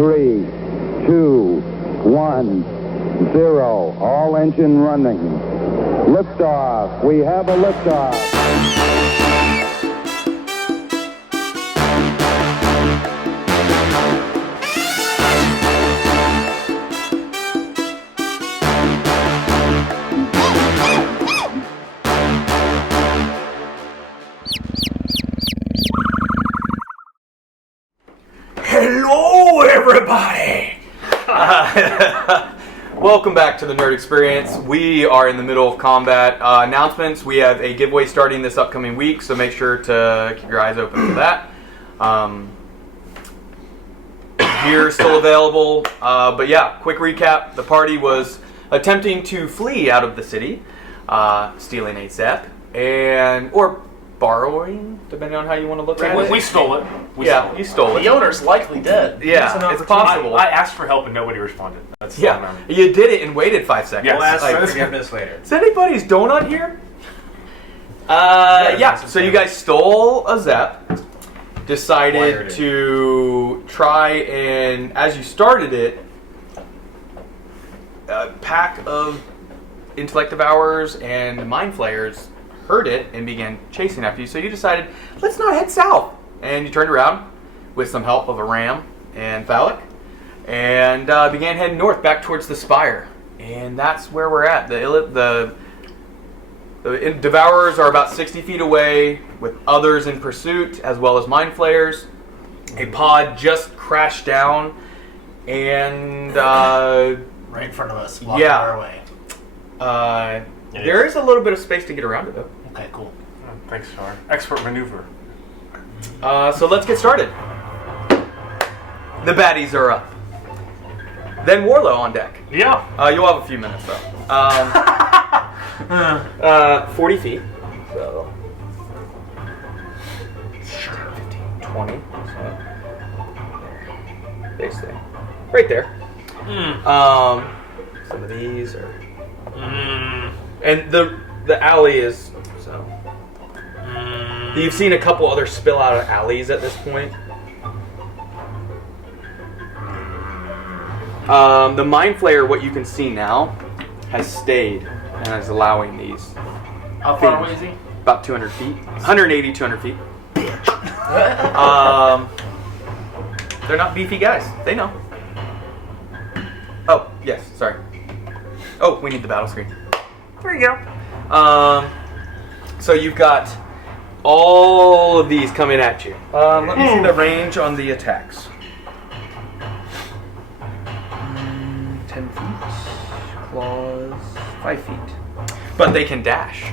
3, 2, 1, 0. All engine running. Liftoff. We have a liftoff. Hello, everybody! Welcome back to the Nerd Experience. We are in the middle of combat announcements. We have a giveaway starting this upcoming week, so make sure to keep your eyes open for that. Gear is still available, but yeah, quick recap. The party was attempting to flee out of the city, stealing a Zep, or borrowing, depending on how you want to look at it. We stole it. You stole it. The owner's likely dead. Yeah, it's possible. I asked for help and nobody responded. That's you did it and waited 5 seconds. Yeah, We'll ask for forgiveness later. Is anybody's donut here? So you guys stole a Zep, decided to try and, as you started it, a pack of Intellect Devourers and Mind Flayers heard it and began chasing after you. So you decided, let's not head south. And you turned around with some help of a ram and Phallic and began heading north back towards the Spire. And that's where we're at. The Devourers are about 60 feet away with others in pursuit as well as Mind Flayers. A pod just crashed down and right in front of us, blocking our way. There is a little bit of space to get around it, though. Okay, cool. Thanks, Sean. Expert maneuver. So let's get started. The baddies are up. Then Warlow on deck. Yeah. You'll have a few minutes, though. 40 feet. So 10, 15, 20. So big thing. Right there. Some of these are... And the alley is... so. You've seen a couple other spill out of alleys at this point. The Mind Flayer, what you can see now, has stayed and is allowing these. How far away is he? About 200 feet. 180, 200 feet. They're not beefy guys. They know. Oh, yes, sorry. Oh, we need the battle screen. There you go. So you've got all of these coming at you. Let me see the range on the attacks. 10 feet. Claws. 5 feet. But they can dash.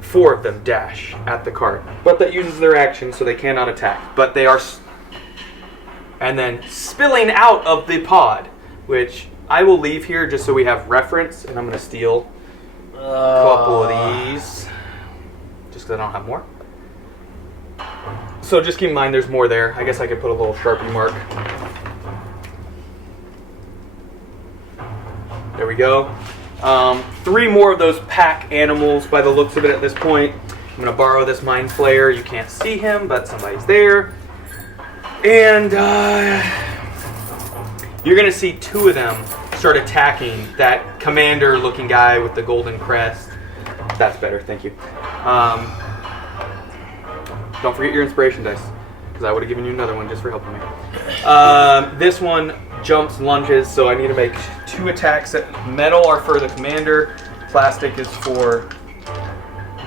4 of them dash at the cart. But that uses their action, so they cannot attack. But they are... and then spilling out of the pod, which I will leave here just so we have reference, and I'm going to steal a couple of these. Just because I don't have more. So just keep in mind there's more there. I guess I could put a little Sharpie mark. There we go. 3 more of those pack animals by the looks of it at this point. I'm going to borrow this Mind Flayer. You can't see him, but somebody's there. And you're going to see 2 of them start attacking that commander-looking guy with the golden crest. That's better, thank you. Don't forget your inspiration dice, because I would have given you another one just for helping me. This one jumps, lunges, so I need to make 2 attacks. Metal are for the commander. Plastic is for...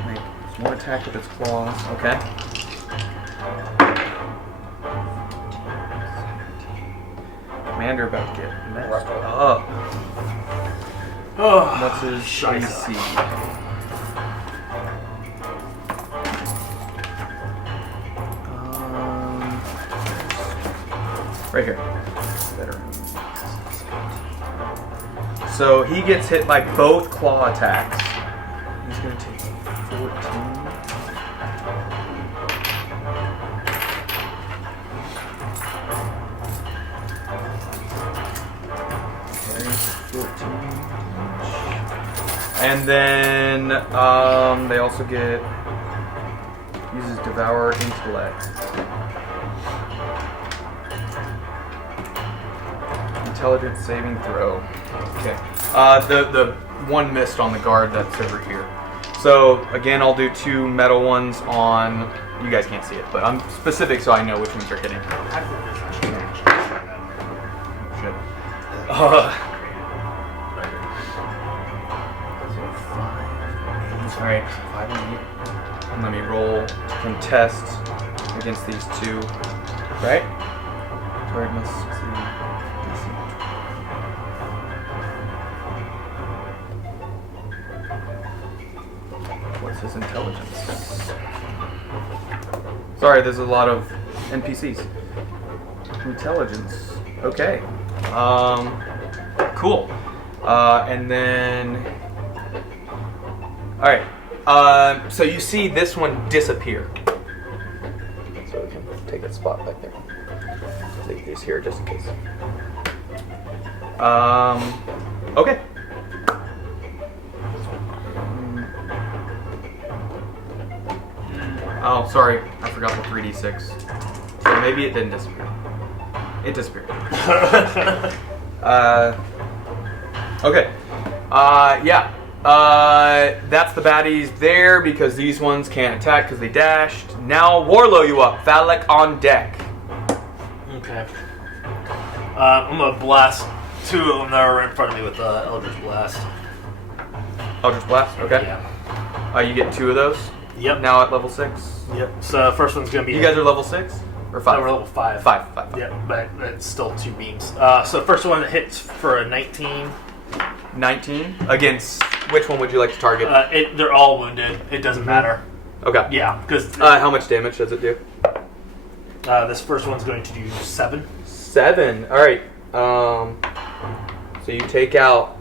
make 1 attack with its claws. Okay. Commander about to get messed up. What's his AC? Right here. Better. So he gets hit by both claw attacks. He's going to take 14. And then they also get uses Devour Intellect. intelligence saving throw. Okay. The one missed on the guard that's over here. So again, I'll do 2 metal ones on. You guys can't see it, but I'm specific so I know which ones are hitting. Shit. All right. 5 and 8. And let me roll contest against these 2. Right? Target must succeed. What's his intelligence? Sorry, there's a lot of NPCs. Intelligence. Okay. Cool. And then... Alright. So you see this one disappear. So we can take a spot back there. Leave these here just in case. Okay. Oh, sorry. I forgot the 3d6. So maybe it didn't disappear. It disappeared. Okay. Yeah. That's the baddies there because these ones can't attack because they dashed. Now Warlow you up. Phallic on deck. Okay. I'm gonna blast 2 of them that are right in front of me with Eldritch Blast. Eldritch Blast? Okay. Yeah. You get 2 of those? Yep. Now at level 6? Yep. So first one's gonna be. You guys are level 6? Or 5? No, we're level 5. 5. Yeah, but it's still 2 beams. So first one hits for a 19. 19? Against which one would you like to target? They're all wounded. It doesn't matter. Okay. Yeah, because how much damage does it do? this first one's going to do 7. 7. All right. So you take out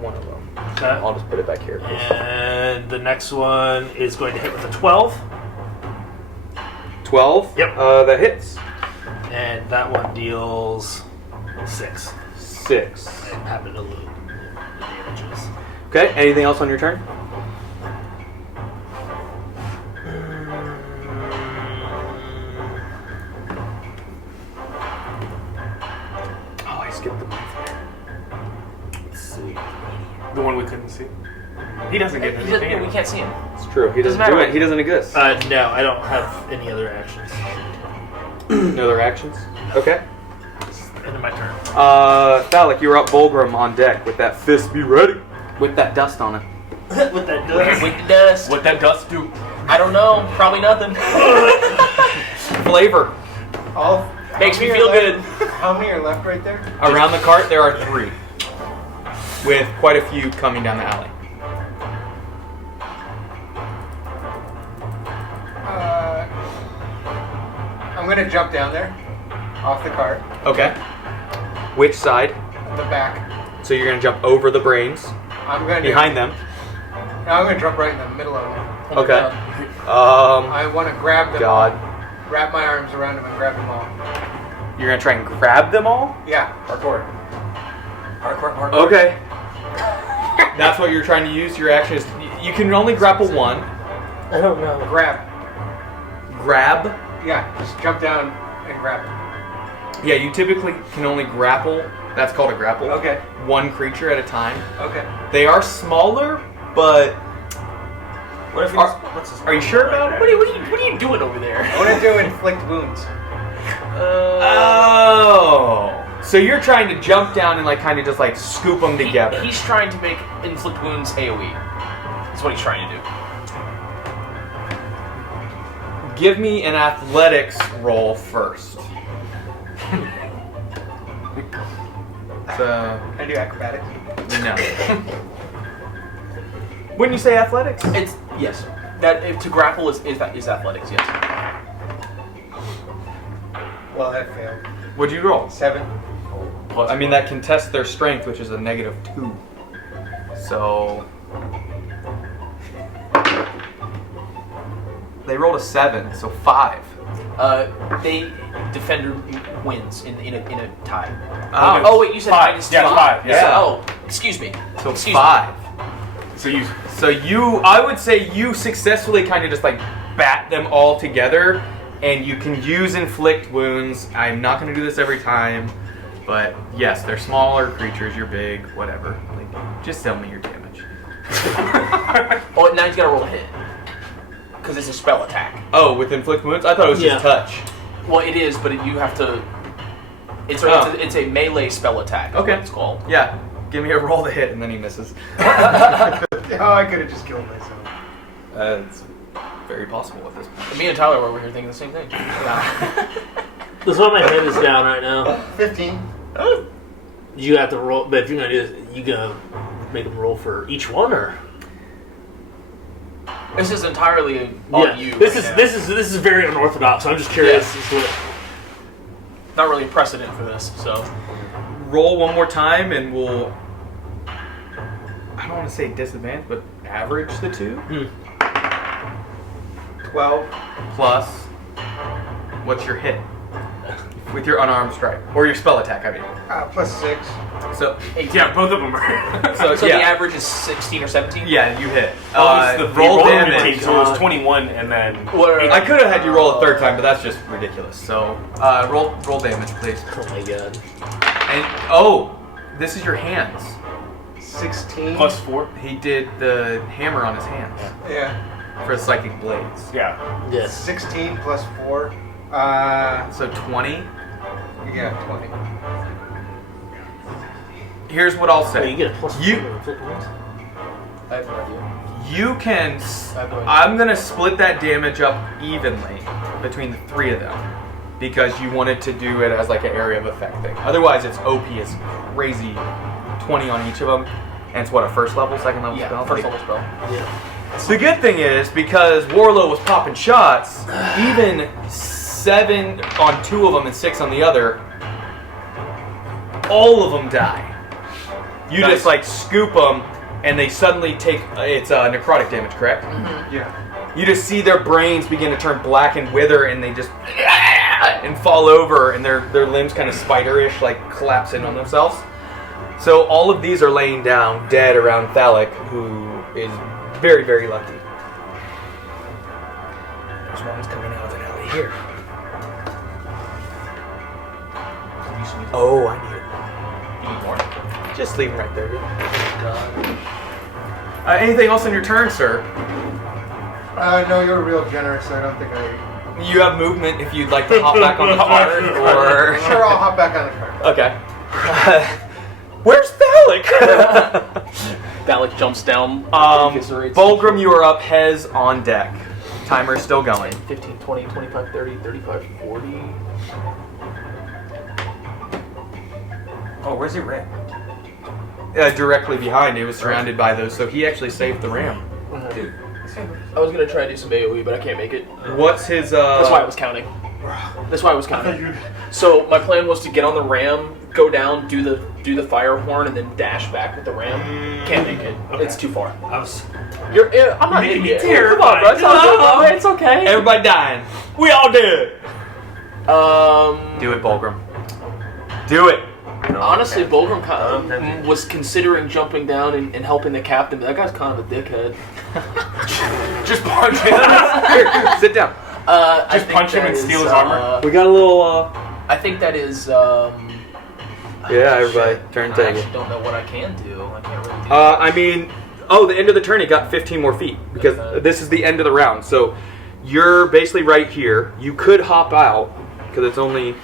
one of them. Okay. I'll just put it back here. And the next one is going to hit with a 12. 12? Yep. That hits. And that one deals 6. 6. I happen to lose the damages. Okay. Anything else on your turn? Oh, I skipped the one. Let's see. The one we couldn't see. He doesn't get anything. We can't see him. It's true. He doesn't do it. He doesn't exist. No, I don't have any other actions. No other actions? Okay. End of my turn. Phallic, you're up Volgrim on deck with that fist be ready. With that dust on it. With that dust. With the dust. What that dust do? I don't know. Probably nothing. Flavor. Makes me feel good. How many are left right there? Around the cart, there are 3. With quite a few coming down the alley. I'm gonna jump down there, off the cart, Okay. Which side? the back. So you're gonna jump over the brains. I'm gonna Behind them. No, I'm gonna jump right in the middle of them. Okay. I want to grab them. God. All, wrap my arms around them and grab them all. You're gonna try and grab them all? Yeah. Hardcore. Okay. That's what you're trying to use. Your action is you can only grapple one. I don't know. Grab. Grab. Yeah. Just jump down and grab them. Yeah, you typically can only grapple. That's called a grapple. Okay. One creature at a time. Okay. They are smaller, but What if are you sure about it? What are you doing over there? I want to do inflict wounds. Oh. So you're trying to jump down and like kind of just like scoop them together. He's trying to make inflict wounds AoE. That's what he's trying to do. Give me an athletics roll first. So Can I do acrobatics? no. Wouldn't you say athletics? It's yes. That to grapple is athletics. Yes. Well, that failed. What'd you roll? 7. I mean, that can test their strength, which is a -2. So they rolled a 7, so 5. They defender wins in a tie. Oh. Oh wait, you said 5. -5. Yeah, 5. Yeah. Yeah. Oh, excuse me. So Excuse 5. So I would say you successfully kind of just like bat them all together, and you can use inflict wounds. I'm not going to do this every time, But yes, they're smaller creatures. You're big, whatever. Like, just tell me your damage. Oh, now he's got to roll a hit. Because it's a spell attack. Oh, with inflict wounds? I thought it was just touch. Well, it is, but you have to... It's a melee spell attack. Okay. It's called. Yeah. Give me a roll to hit, and then he misses. Oh, I could have just killed myself. It's very possible at this point. Me and Tyler were over here thinking the same thing. Yeah. That's why my head is down right now. 15. You have to roll, but if you're gonna do this, you gonna make them roll for each one, or? This is entirely on you. This is very unorthodox. So I'm just curious as to not really a precedent for this, so. Roll one more time, and we'll. I don't want to say disadvantage, but average the two. 12. Plus, what's your hit? With your unarmed strike. Or your spell attack, I mean. Plus 6. So, Yeah, both of them are. So yeah. the average is 16 or 17? Yeah, you hit. The roll roll damage. so it was 21 and then... I could have had you roll a third time, but that's just ridiculous. So, roll damage, please. oh my god. And, this is your hands. 16. Plus 4? He did the hammer on his hands Yeah. for psychic blades. Yeah. Yes. 16 plus 4. So 20. Yeah, 20. Here's what I'll say. Wait, you get a plus You- 4 on flip ones? I have no idea. You can. have no idea. I'm gonna split that damage up evenly between the three of them because you wanted to do it as like an area of effect thing. Otherwise, it's OP is crazy. 20 on each of them, and it's what, a first level, second level spell? First level spell. Yeah. The good thing is because Warlow was popping shots, even 7 on 2 of them and 6 on the other, all of them die. You Nice. just like scoop them, and they suddenly take. It's necrotic damage, correct? Mm-hmm. Yeah. You just see their brains begin to turn black and wither, and they just and fall over, and their limbs kind of spiderish, like collapse in on themselves. So all of these are laying down dead around Thalic, who is very, very lucky. There's one's coming out of an alley here. Oh, I need it. You need more? Just leave him right there. Anything else on your turn, sir? No, you're real generous. I don't think I... You have movement if you'd like to hop back on the card, or... Sure, I'll hop back on the card. Okay. Where's Thalic? Thalic jumps down. Bulgrim, you are up. Hez on deck. Timer's still going. 15, 20, 25, 30, 35, 40. Oh, where's he ran? Directly behind. He was surrounded by those, so he actually saved the ram. Dude, I was going to try to do some AoE, but I can't make it. What's his... That's why I was counting. So my plan was to get on the ram, go down, do the fire horn, and then dash back with the ram. Can't make it. Okay. It's too far. Making I'm not me making it. terrified. Come on, bro. It's okay. Everybody dying. We all dead. Do Do it, Bulgrim. Do it. Honestly, Bulgrim was considering jumping down and helping the captain, but that guy's kind of a dickhead. Just punch him. Here, sit down. Just punch him and steal his armor? We got a little... I think that is... Yeah, everybody, turn I table. actually don't know what I can do. I can't really do I mean... Oh, the end of the turn, he got 15 more feet. Because this is the end of the round. So, you're basically right here. You could hop out, because it's only...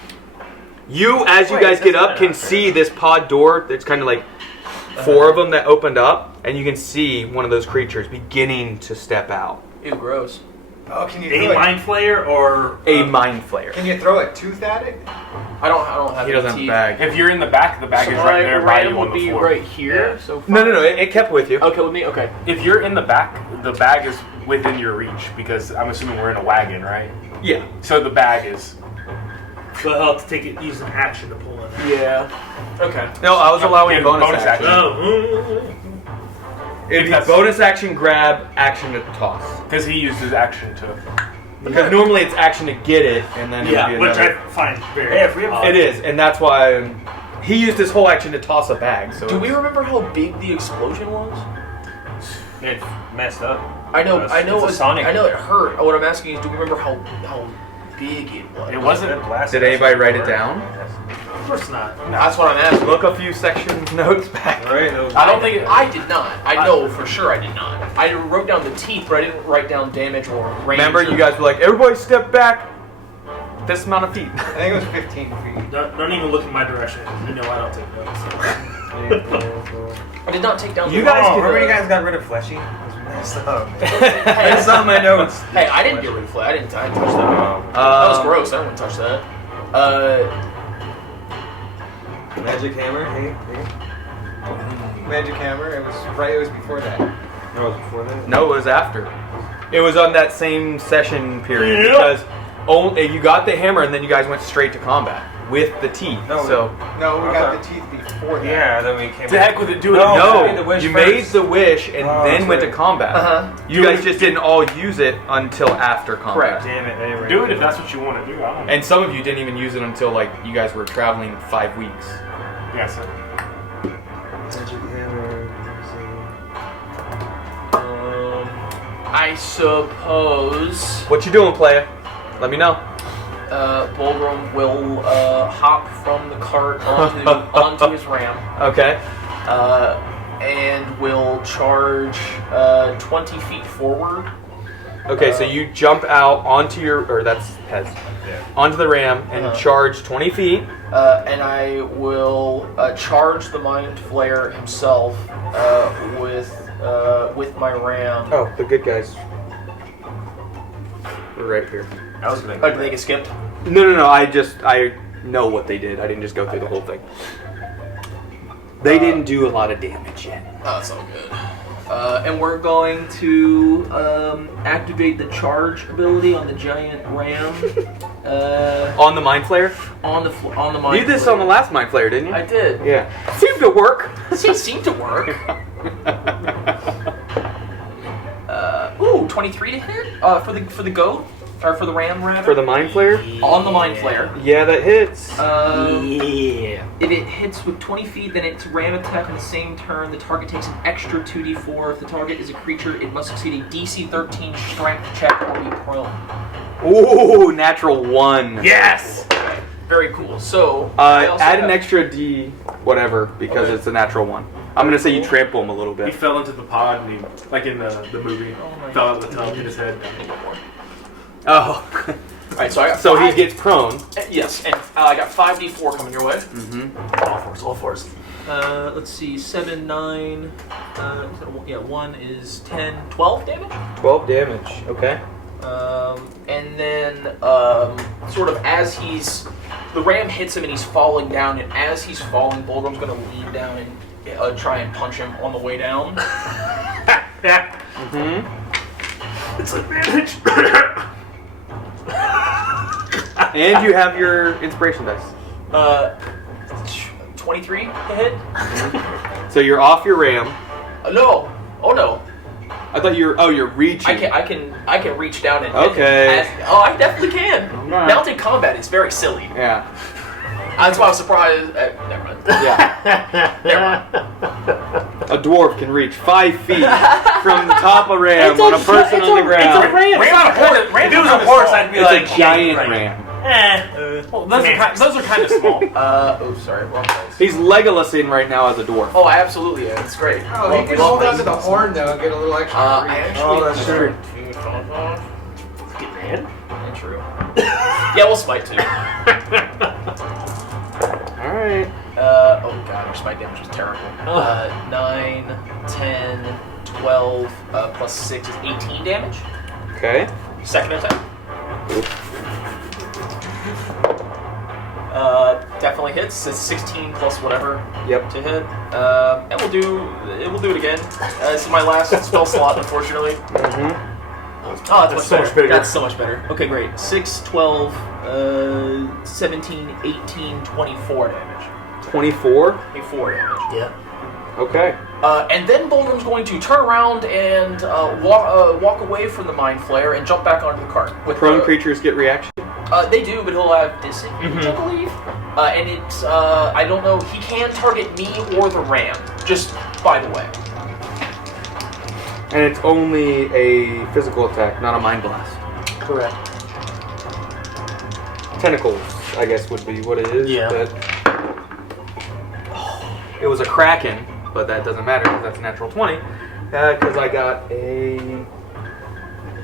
You, as you guys get up, can see this pod door. There's kind of like 4 of them that opened up. And you can see one of those creatures beginning to step out. Ew, gross. Oh, can you A throw it? mind flayer or A mind flayer. Can you throw a tooth at it? I don't have He doesn't have a teeth. bag. If you're in the back is So right there by ram you on would the be floor. right here. Yeah. So No, it kept with you. Okay, with me. Okay. If you're in the back, the bag is within your reach because I'm assuming we're in a wagon, right? Yeah. So the bag is... so I'll have to take it, use an action to pull it out. Yeah. Okay. No, I was allowing Yeah, bonus bonus action. action. It'd be That's- bonus action, grab, action to toss. Because he used his action to... Because normally it's action to get it, and then Yeah, it would be which another. I find very odd. It is, and that's why he used his whole action to toss a bag. So Do we it's- remember how big the explosion was? It's messed up. I know. It's- I know. it's a sonic. I know it hurt. What I'm asking is, do we remember how big it was? It wasn't blasted. Did anybody write it down? course not. That's what I'm asking. Look a few section notes back. Right. I don't think I did not. I know for sure I did not. I wrote down the teeth, but I didn't write down damage or range. Remember, you guys were like, everybody step back this amount of feet. I think it was 15 feet. Don't even look in my direction. You know I don't take notes. I did not take down You the guys Oh, can- remember you guys got rid of Fleshy? It was messed up. Hey, It's on my notes. Hey, I didn't get rid of Flay. I didn't touch that. That was gross. I wouldn't touch that. Magic hammer. Hey. Magic Hammer, it was before that. That was before that. No, it was after. It was on that same session period Yeah. because you got the hammer and then you guys went straight to combat with the teeth. No, so No, we got the teeth before that. Yeah, then we came. To heck with it. Do it. No. no, made the wish you made first. the wish and Oh, then went to sorry. combat. You guys just didn't all use it until after combat. Correct. Damn it! I didn't Do it write if that's what you want to do. I don't know. And some of you didn't even use it until like you guys were traveling 5 weeks. Yeah, so. Magic hammer. I suppose What you doing, player? Let me know. Bulgrim will hop from the cart onto his ram Okay. and will charge 20 feet forward. Okay, so you jump out onto onto the ram and charge 20 feet. And I will charge the Mind Flayer himself with my ram. Oh, the good guys. We're right here. I was gonna. Oh, did they get skipped? No. I know what they did. I didn't just go through the whole thing. They didn't do a lot of damage yet. Oh, that's all good. And we're going to activate the charge ability on the giant ram. On the Mind Flayer? On the Mind You did this Flayer. on the last Mind Flayer, didn't you? I did. Yeah. Seemed to work. It seemed to work. Ooh, 23 to hit for the goat or for the ram rather. For the Mind Flayer? On the Mind Flayer. Yeah, that hits. Yeah. If it hits with 20 feet, then its ram attack on the same turn. The target takes an extra 2d4. If the target is a creature, it must succeed a DC 13 strength check or be prone. Ooh, natural 1. Yes. Very cool. So I also add an have- extra D whatever because it's a natural 1. I'm gonna say you trample him a little He bit. fell into the pod and he, like in the movie, my fell out of the tub, hit his head. Oh. Alright, so I got So he five- gets prone. Yes, and I got 5d4 coming your way. Mm-hmm. All fours. Let's see, 7, 9, 1 is 10, 12 damage. 12 damage. Okay. And then, sort of as the ram hits him and he's falling down, and as he's falling, Bulgrim's going to lean down and try and punch him on the way down. Mm-hmm. It's advantage. And you have your inspiration dice. 23 to hit? So you're off your ram. No. Oh no. I thought you're reaching. I can reach down and Okay. I definitely can. Alright. Mounted combat is very silly. Yeah. That's why I was surprised. Never mind. Yeah. A dwarf can reach 5 feet from the top of ram on a person on the ground. It's a ram. Ram's not a horse. If it was a horse, I'd be It's like a giant right. ram. Well, those are kind of small. Oh, sorry, wrong place. He's Legolasing right now as a dwarf. Oh, absolutely, yeah, it's great. Oh, he can hold onto the horn though and get a little extra I reaction. actually, that's true. Get man. True. Yeah, we'll smite too. Alright. Oh god, our smite damage was terrible. 9, 10, 12, plus 6 is 18 damage. Okay. Second attack. Definitely hits. It's 16 plus whatever Yep. to hit. And we'll do it again. This is my last spell slot, unfortunately. Mm-hmm. Oh, That's so much bigger. That's so much better. Okay, great. 6, 12, 17, 18, 24 damage. 24. 24 damage. Yeah. Okay. And then Bulgrim's going to turn around and walk away from the Mind Flayer and jump back onto the cart. With Prone creatures get reaction. They do, but he'll have disadvantage, I believe. And it's, I don't know, he can target me or the ram, just by the way. And it's only a physical attack, not a mind blast. Correct. Tentacles, I guess, would be what it is. Yeah. But It was a Kraken, but that doesn't matter because that's a natural 20. Because I got a...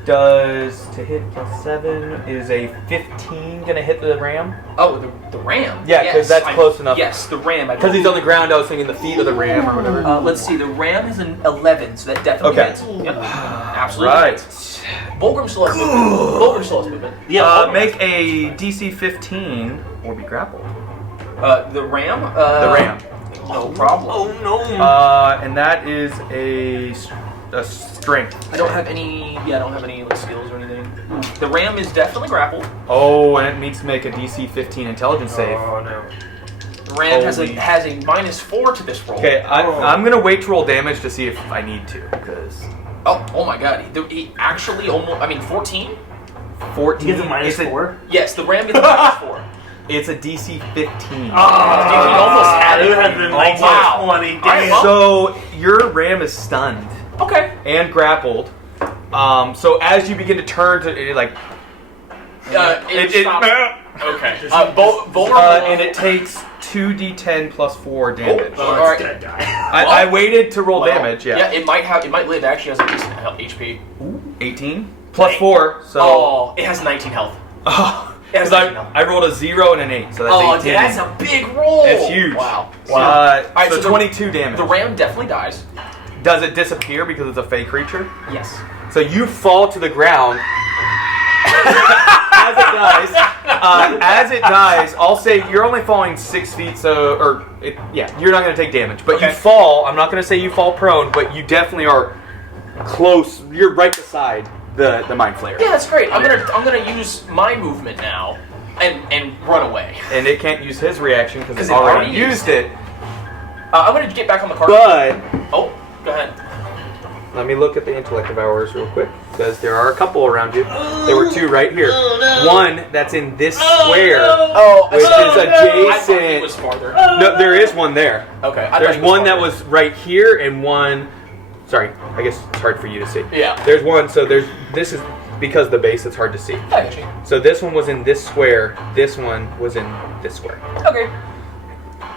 Does to hit plus 7 is a 15 gonna hit the ram? Oh, the ram. Yeah, because that's close enough. Yes, the ram. Because he's on the ground, I was thinking the feet of the ram or whatever. Let's see. The ram is an 11, so that definitely hits. Yep. Absolutely. Right. Hits. Bulgrim still has movement. Bulgrim still has movement. Yeah. Make a DC 15 or be grappled. The ram. The ram. No problem. Oh no. And that is a strength. I don't have any. Yeah, I don't have any like skills or anything. The ram is definitely grappled. Oh, and it needs to make a DC 15 intelligence save. Oh no. The ram has a Holy. -4 to this roll. Okay, I'm gonna wait to roll damage to see if I need to, because Oh my God. He actually almost. 14. 14 He gets a -4. Yes, the ram gets a -4. It's a DC 15. He almost had it. It had been like Wow. 20. All right, Damn. well- So your ram is stunned Okay. and grappled. So as you begin to turn to it, like It stops. Okay. and it takes 2d10 plus 4 damage. Oh, Oh, all it's right. gonna die. I waited to roll Well, damage. Yeah. It might live. Actually, has a decent HP. 18 plus 4. So. Oh, it has 19 health. Because I rolled a 0 and an 8, so that's 18. Dude, that's a big roll. It's huge. Wow. Alright, so so 22 damage. The ram definitely dies. Does it disappear because it's a fey creature? Yes. So you fall to the ground as it dies. As it dies, I'll say you're only falling 6 feet, you're not going to take damage. But Okay. you fall. I'm not going to say you fall prone, but you definitely are close. You're right beside the mind flayer. Yeah, that's great. I'm gonna use my movement now and run away. And it can't use his reaction because 'Cause it it already already used it. I'm gonna get back on the cart. But Oh, go ahead. let me look at the intellect of ours real quick, because there are a couple around you. There were 2 right here. One that's in this square, which is I thought it adjacent. was farther. No, there is one there. Okay. I thought There's it was one that farther. was right here, and one. Sorry, I guess it's hard for you to see. Yeah. There's one. So this is because of the base. It's hard to see. I got you. So this one was in this square. This one was in this square. Okay.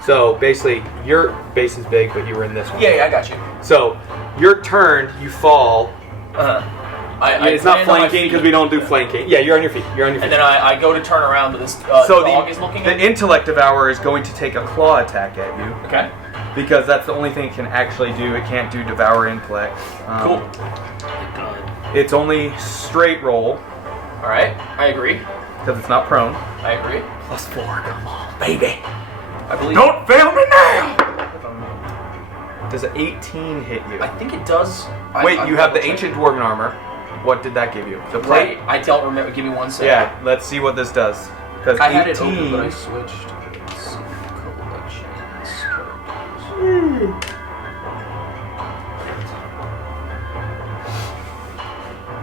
So basically, your base is big, but you were in this one. Yeah, I got you. So your turn, you fall. It's not land on my flanking because feet. we don't do flanking. Yeah, you're on your feet. You're on your feet. And then I go to turn around, but this so dog is looking the at me. intellect of ours is going to take a claw attack at you. Okay. Because that's the only thing it can actually do. It can't do devour intellect. Cool. It's only straight roll All right. I agree. because it's not prone. I agree. Plus 4, come on, baby. I believe. Don't fail me now. Does an 18 hit you? I think it does. Wait, I you have the double-check. ancient dwarven armor. What did that give you? The plate. Right. I don't remember. Give me 1 second. Yeah. Let's see what this does. Because I 18. had it open, but I switched. Let's see. Collections.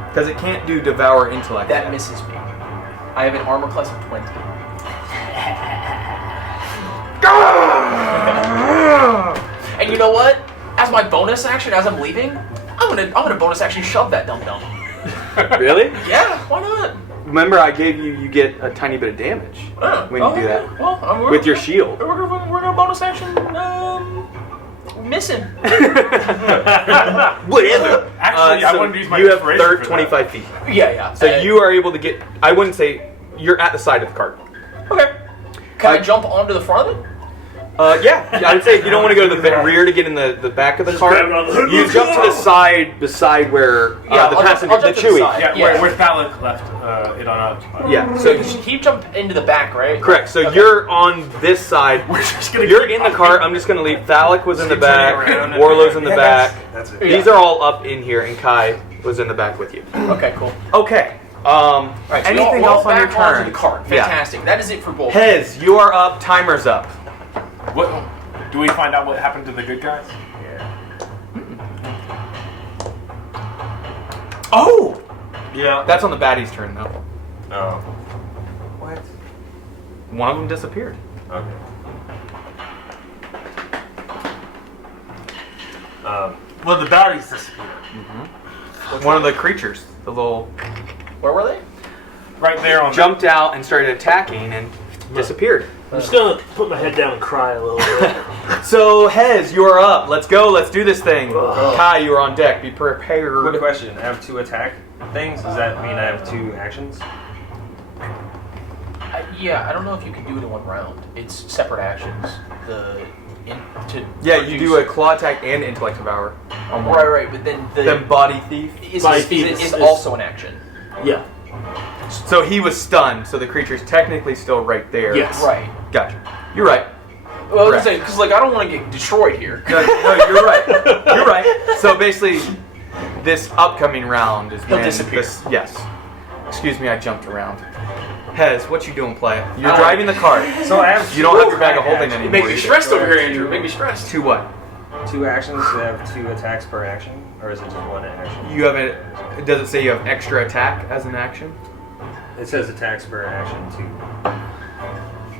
Because it can't do devour intellect. That yet. misses me. I have an armor class of 20. And you know what? As my bonus action, as I'm leaving, I'm gonna bonus action shove that dum dum. Really? Yeah, why not? Remember, I gave you get a tiny bit of damage when you do that okay. Well, with your shield. We're gonna bonus action missing. Whatever. Actually, I wanted to use my you have inspiration for 25 feet. Yeah. So you are able to get. I wouldn't say you're at the side of the cart. Okay. Can I jump onto the front of it? Yeah, I would say if you don't want to go to the rear to get in the back of the cart, grab it on the hood. you jump to the side beside where Yeah, the I'll passenger, jump the to the Chewie. side. Yeah, Yeah. where Phallic left it unoccupied. Yeah, so He jumped into the back, right? correct. So Okay. you're on this side. We're just gonna You're keep in the cart. I'm just gonna leave. Phallic was in the Keep turning back. around. Warlow's in the Yeah, back. That's it. These are all up in here, and Kai was in the back with you. Okay, cool. Okay. All right, so Anything we're all else on your back onto turn? the cart. Yeah. Fantastic. That is it for both. Hez, you are up. Timer's up. What? Do we find out what happened to the good guys? Oh, Yeah. that's on the baddie's turn though. Oh. What? One of them disappeared. Okay. Well, the batteries disappeared. One of the creatures, the little, Where were they? Right there on jumped out and started attacking, and disappeared. I'm just gonna put my head down and cry a little bit. So, Hez, you are up. Let's go. Let's do this thing. Kai, you are on deck. Be prepared. Quick question. I have 2 attack things. Does that mean I have 2 actions? Yeah, I don't know if you can do it in one round. It's separate actions. You do a claw attack and intellect devour. Right, but then Then body thief. is also an action. Yeah. So he was stunned. So the creature's technically still right there. Yes. Right. Gotcha. You're right. Well, I was gonna say, because I don't want to get destroyed here. No, you're right. You're right. So basically, this upcoming round is He'll when disappear. Yes. Excuse me, I jumped around. Hez, what you doing, play? You're driving the cart. So I have. You don't have your bag of holding You anymore. make me either. stressed over here, Andrew. Make me stressed. To what? 2 actions. Do I have 2 attacks per action, or is it just 1 action? You have a. Does it say you have extra attack as an action? It says attacks per action 2.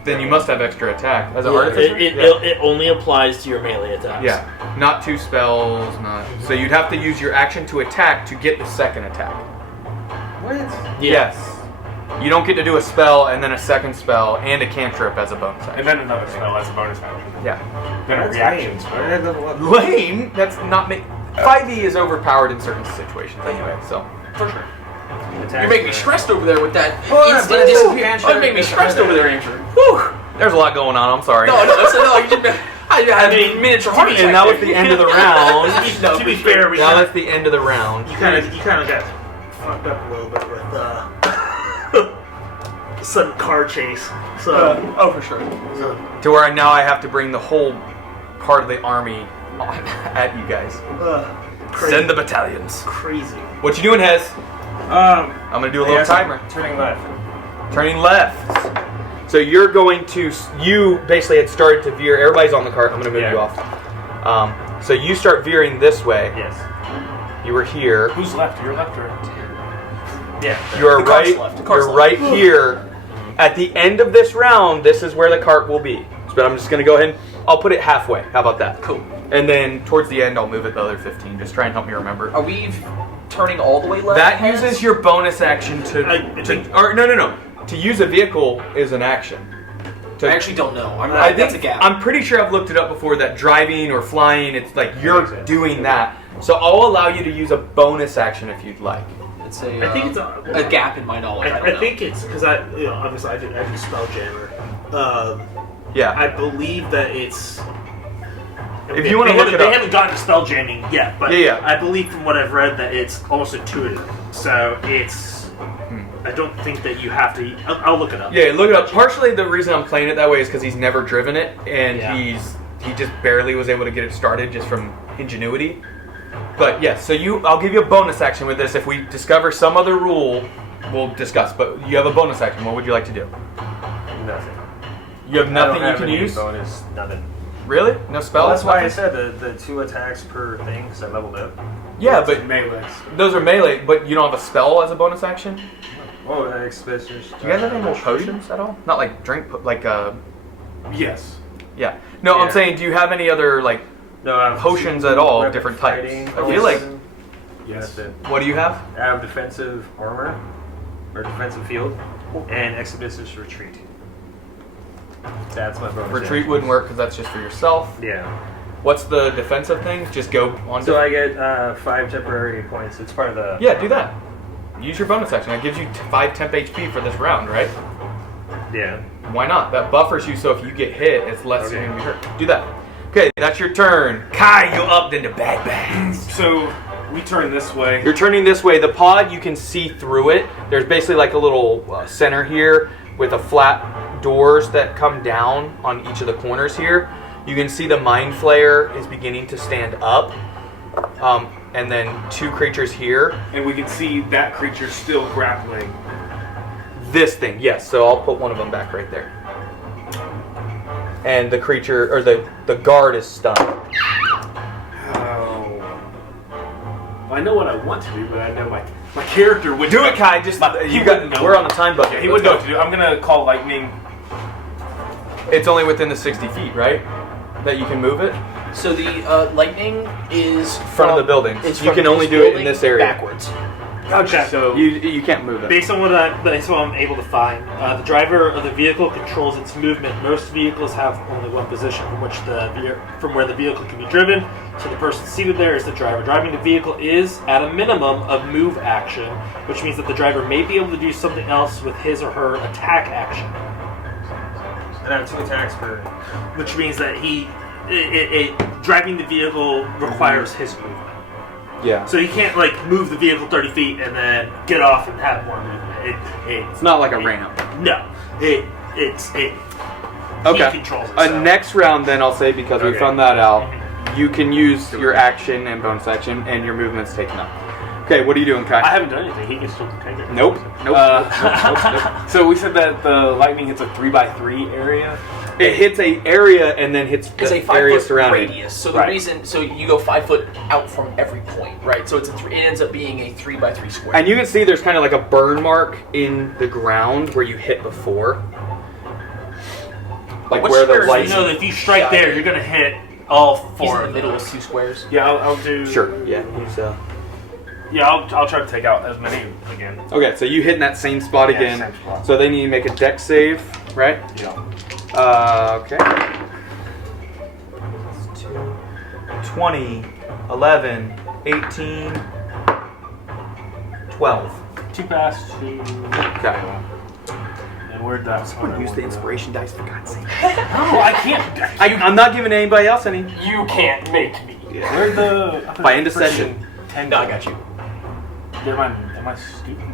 Then you must have extra attack as an Yeah, artificer. it only applies to your melee attacks. Yeah, not 2 spells, not. So you'd have to use your action to attack to get the second attack. What? Yes. You don't get to do a spell and then a second spell and a cantrip as a bonus action. And then another spell as a bonus action. Yeah. Then a reaction spell. Why did I level up? Lame. That's not me. 5e is overpowered in certain situations anyway. So. For sure. Attacks You make me per- stressed over there with that Hold on, instant but it's disappearance. okay. You make me stressed over there, Andrew. Whew. There's a lot going on. I'm sorry. No, I had a miniature heart attack. And that was the end of the round. No, To be for sure. fair, we Now kind that's the end of the round. of got fucked up a little bit with sudden car chase. So, Oh, for sure. To where now I have to bring the whole part of the army at you guys. crazy. Send the battalions. Crazy. What you doing, Hez? I'm gonna do a little Yes, timer. Turning left. Turning left. So you're going to. You basically had started to veer. Everybody's on the cart. I'm gonna move Yeah. you off. So you start veering this way. Yes. You were here. Who's left? Your left or? Yeah. You are The cart's right. left. The cart's You're left. right here. At the end of this round, this is where the cart will be. But I'm just gonna go ahead and I'll put it halfway. How about that? Cool. And then towards the end, I'll move it the other 15. Just try and help me remember. Are we turning all the way left? That Hans? uses your bonus action to. Or no. To use a vehicle is an action. I actually don't know. I That's a think gap. I'm pretty sure I've looked it up before. That driving or flying, it's like you're makes sense. doing that. So I'll allow you to use a bonus action if you'd like. It's a, I think it's a gap in my knowledge. I don't I know. think it's because obviously I do Spelljammer. Yeah. I believe that it's. If you wanna they look haven't- it they up. haven't gotten to spelljamming yet, but Yeah. I believe from what I've read that it's almost intuitive. So it's. I don't think that you have to. I'll look it up. Yeah, look it up. Partially the reason I'm playing it that way is because he's never driven it, and Yeah. he just barely was able to get it started just from ingenuity. But yes, so I'll give you a bonus action with this. If we discover some other rule, we'll discuss. But you have a bonus action. What would you like to do? Nothing. You have I nothing don't you have can any use. bonus. Nothing. Really? No spells? Well, that's why I Nothing? said the 2 attacks per thing because I leveled up. Yeah, but Melees. those are melee. But you don't have a spell as a bonus action. Oh, that expects. Do Do you guys have any more potions at all? Not like drink, like Yes. yeah. No, I'm Yeah. saying, do you have any other like No, I have potions 2 at all, weapon different types? fighting, I feel like. Yes. That's it. What do you have? I have defensive armor, or defensive field, and expeditious retreat. That's my bonus. Retreat wouldn't work because that's just for yourself. Yeah. What's the defensive thing? Just go on. So I get 5 temporary points. It's part of the. Yeah, do that. Use your bonus action. That gives you 5 temp HP for this round, right? Yeah. Why not? That buffers you, so if you get hit, it's less Okay. you're gonna be hurt. Do that. Okay, that's your turn. Kai, you upped into bag bags. So we turn this way. You're turning this way. The pod, you can see through it. There's basically like a little center here with a flat doors that come down on each of the corners here. You can see the Mind Flayer is beginning to stand up. And then 2 creatures here. And we can see that creature still grappling. This thing, yes. So I'll put one of them back right there. And the creature, or the guard is stunned. Oh. I know what I want to do, but I know my character would Do it, Kai. Just He you got. wouldn't know. We're on the time bucket. Yeah, he Let's would know go. what to do. I'm gonna call lightning. It's only within the 60 feet, right? That you can move it. So the lightning is Front of the building. It's You from can only this do it in building this area. backwards. Okay. So You can't move it. Based on what I'm able to find, the driver of the vehicle controls its movement. Most vehicles have only one position from where the vehicle can be driven. So the person seated there is the driver. Driving the vehicle is, at a minimum, a move action, which means that the driver may be able to do something else with his or her attack action. And I have 2 attacks per. Which means that driving the vehicle requires his movement. Yeah. So he can't like move the vehicle 30 feet and then get off and have more movement. It's not like a ramp. No. He Okay. controls it. So. Next round, then I'll say, because we Okay. found that out, you can use your action and bonus action, and your movement's taken up. Okay, what are you doing, Kai? I haven't done anything. He can still take it. Nope. Nope. So we said that the lightning hits a 3x3 area. It hits a area and then hits It's the a 5 area foot surrounding. radius. So the Right. reason, so you go 5 foot out from every point, right? So it ends up being a 3x3 square. And you can see there's kind of like a burn mark in the ground where you hit before. Like What where the squares light. You know that if you strike there, you're going to hit all 4 He's in the of middle those. of 2 squares. Yeah, I'll do. Sure. Yeah. He's Yeah, I'll try to take out as many again. Okay, so you hit in that same spot Yeah, again. same spot. So they need to make a dex save, right? Yeah. Okay. 20, 11, 18, 12. 2 past 2. Okay. And where'd that? Someone use the inspiration dice for God's sake. No, I can't. I'm not giving anybody else any. You can't make me. Where'd the? By indecision. 10. No, I got you. Am I stupid?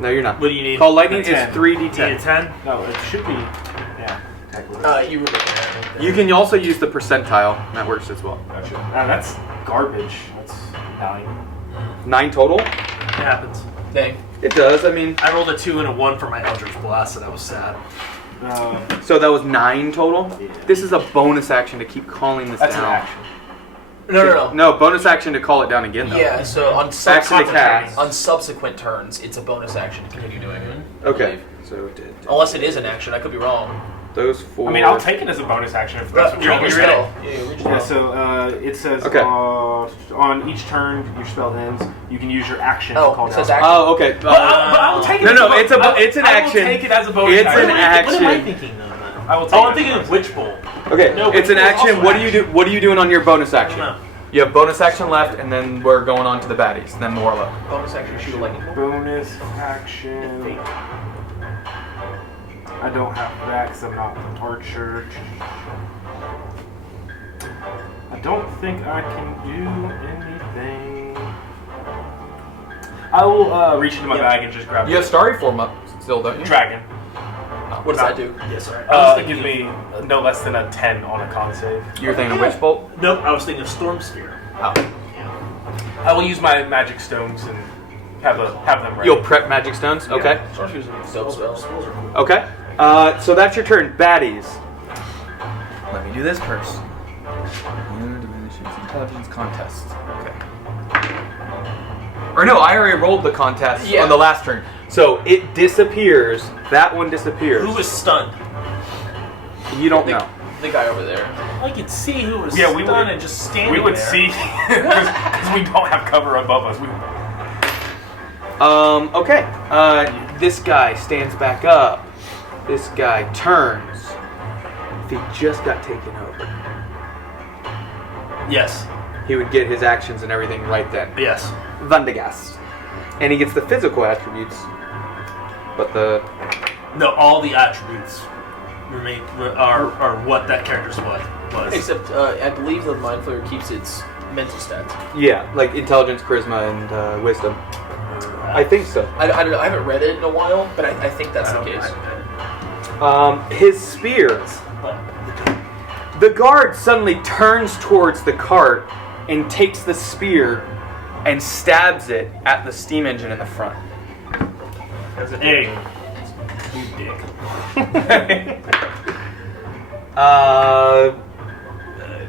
No, you're not. What do you need? Call lightning is 10. 3d10. 10? No, it should be. Yeah. Technically. You were looking at it. You can also use the percentile. That works as well. Gotcha. That's garbage. That's 9. 9 total? It happens. Dang. It does. I mean, I rolled a 2 and a 1 for my Eldritch Blast, and I was sad. so that was 9 total? Yeah. This is a bonus action to keep calling this That's an down. action. No. No, bonus action to call it down again, though. Yeah, so on Action to cast. on subsequent turns, it's a bonus action to continue doing it. Okay. So did Unless it is an action, I could be wrong. those 4. I mean, I'll take it as a bonus action if that's what you want me to read say. it. Yeah, read Yeah, it. so it says Okay. on each turn your spell ends, you can use your action to Oh, call it down. says action. Oh, okay. But I will take it. No, as no, a bo- it's a bo- I will- it's an I will action. take it as a bonus It's action. an action. What am I thinking of? I will take Oh, it I'm as thinking a of Witch Bolt. Okay, No, it's an but it's action. also What do you do? What are you doing on your bonus I action? don't know. You have bonus action left, and then we're going on to the baddies. Then Morlock. Bonus action, shoot a lightning bolt. bonus action. I don't have that because I'm not an archer. I don't think I can do anything. I will reach into my bag and just grab You have Starry Form up still, don't you? dragon. What does that do? Yes, sir. It gives me no less than a 10 on a con save. You're thinking of Witch Bolt? Nope, I was thinking of Storm Sphere. Oh. I will use my magic stones and have them ready. You'll prep magic stones? Okay. Storm Spear's a dope spell. Okay. So that's your turn. Baddies. Let me do this first. Intelligence contest. Okay. Or no, I already rolled the contest on the last turn. So it disappears. That one disappears. Who was stunned? You don't know. The guy over there. I could see who was Yeah, we stunned would- and just standing We would there. see because we don't have cover above us. Okay. This guy stands back up. This guy turns. If he just got taken over, Yes. he would get his actions and everything right then. Yes. Vandagast. And he gets the physical attributes. But the... No, all the attributes remain are what that character's was. Except, I believe the Mind Flayer keeps its mental stats. Yeah, like intelligence, charisma, and wisdom. I think so. I don't know. I haven't read it in a while, but I think that's the case. His spear. The guard suddenly turns towards the cart and takes the spear and stabs it at the steam engine in the front. Hey, You dick.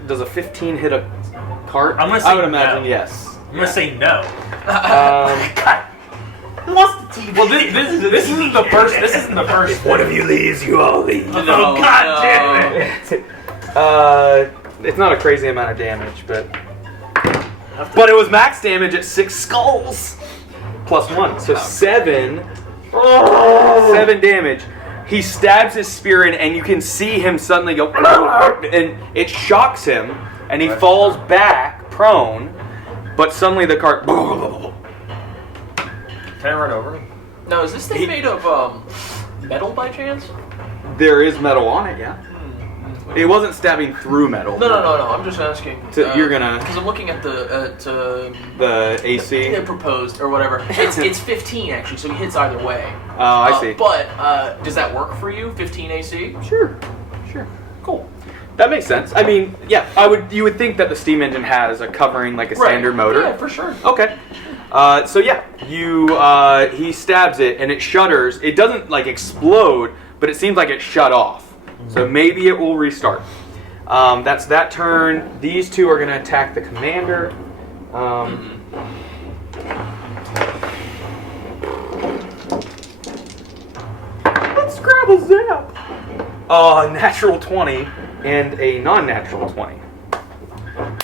Does a 15 hit a cart? I'm gonna say I would imagine no. yes. I'm gonna say no. Who wants to teach? Well, this isn't the first. This isn't the first. One of you leaves, you all leave. Oh, God damn it! It's not a crazy amount of damage, but it was max damage at 6 skulls. plus 1. So 7. 7 damage. He stabs his spear in, and you can see him suddenly go, and it shocks him, and he falls back prone. But suddenly the cart. Can I run over him? Now, is this thing made of metal by chance? There is metal on it, yeah. It wasn't stabbing through metal. No. I'm just asking. You're gonna. Because I'm looking at the AC? The proposed or whatever. It's 15 actually, so he hits either way. Oh, I see. But does that work for you? 15 AC? Sure. Cool. That makes sense. I mean, yeah, you would think that the steam engine has a covering like a standard motor. Yeah, for sure. Okay. So yeah, he stabs it and it shudders. It doesn't like explode, but it seems like it shut off. So maybe it will restart. That's that turn. These two are going to attack the commander. Let's grab a zap. Natural 20 and a non-natural 20.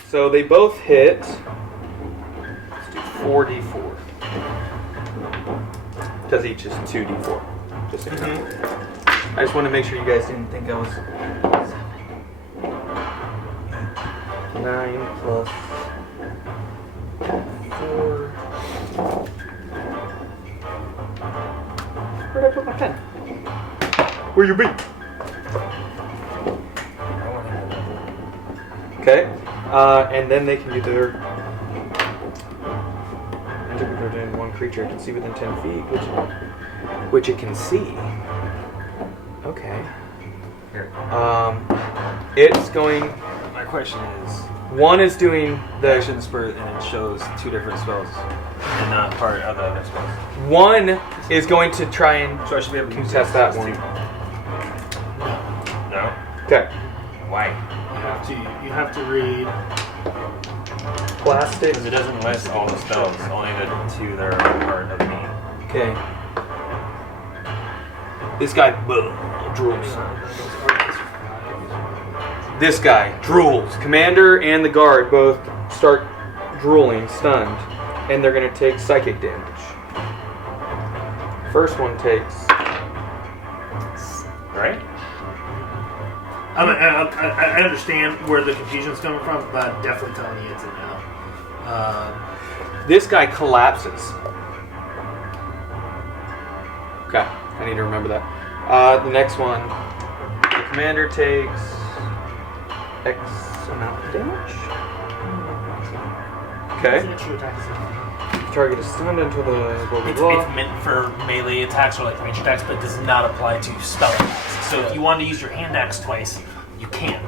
So they both hit. Let's do 4d4. Because each is 2d4. Just so you know. I just want to make sure you guys didn't think I was 9 plus 4. Where'd I put my pen? Where you be? Okay, and then they can do their enter one creature can see within 10 feet, which it can see. Okay. Here. It's going. My question is, One is doing the action spurt and it shows 2 different spells and not part of the other spells. One is going to try and So I should be able to contest that one. No. Okay. Why? You have to read. Plastic. Because it doesn't list all the spells, only the 2 that are part of me. Okay. This guy drools. This guy drools. Commander and the guard both start drooling, stunned, and they're going to take psychic damage. First one takes. Right? I understand where the confusion's coming from, but I'm definitely telling you it's a no. This guy collapses. Okay, I need to remember that. The next one, the commander takes X amount of damage. Okay. Target is stunned until the blah blah blah. It's meant for melee attacks or like range attacks, but does not apply to spell attacks. So if you want to use your hand axe twice, you can,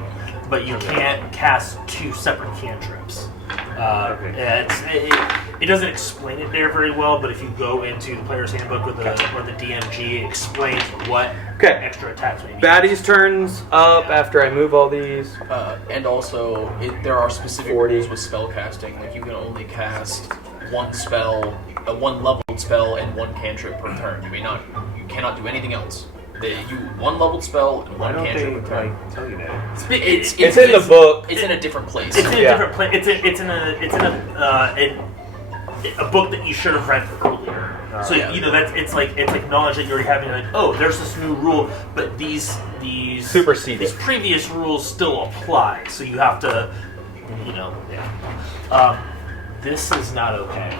but you can't cast 2 separate cantrips. It doesn't explain it there very well, but if you go into the player's handbook or the DMG, it explains what extra attacks may be. Baddies turns up after I move all these. And also, there are specific rules with spell casting. Like you can only cast 1 spell, 1 leveled spell, and 1 cantrip per turn. You cannot do anything else. You 1 leveled spell and 1 cantrip per turn. Tell you that. It's in the book. It's in a different place. It's in a different place. It's in a book that you should have read earlier. So it's like knowledge that you already have. And you're like, oh, there's this new rule, but these Superseded. These previous rules still apply. So you have to, this is not okay.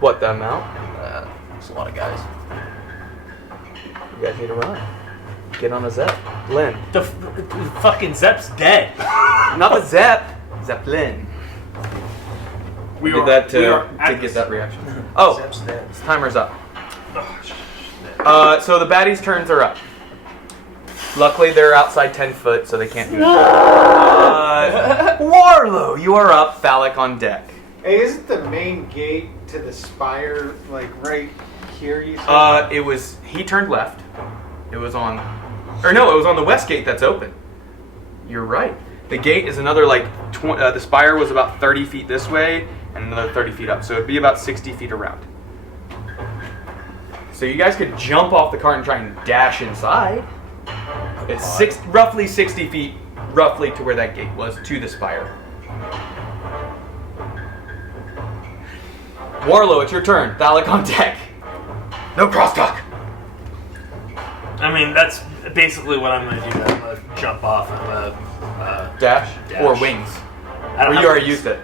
What, the amount? There's a lot of guys. You guys need to run. Get on a Zep. Lynn. The fucking Zep's dead. Not the Zep. Zeppelin. We did that to get that reaction. Oh, this timer's up. So the baddies' turns are up. Luckily, they're outside 10 foot, so they can't do anything. Warlow, you are up. Phallic on deck. Hey, isn't the main gate to the spire like right here? You said? He turned left. It was on the west gate that's open. You're right. The gate is another the spire was about 30 feet this way and another 30 feet up, so it'd be about 60 feet around. So you guys could jump off the cart and try and dash inside. It's roughly 60 feet, roughly to where that gate was, to the spire. Warlow, it's your turn. Thalic on deck. No crosstalk. I mean, that's basically what I'm going to do. I'm going to jump off. I'm going to Dash? Dash. Or wings? I don't Or have you already wings. used it.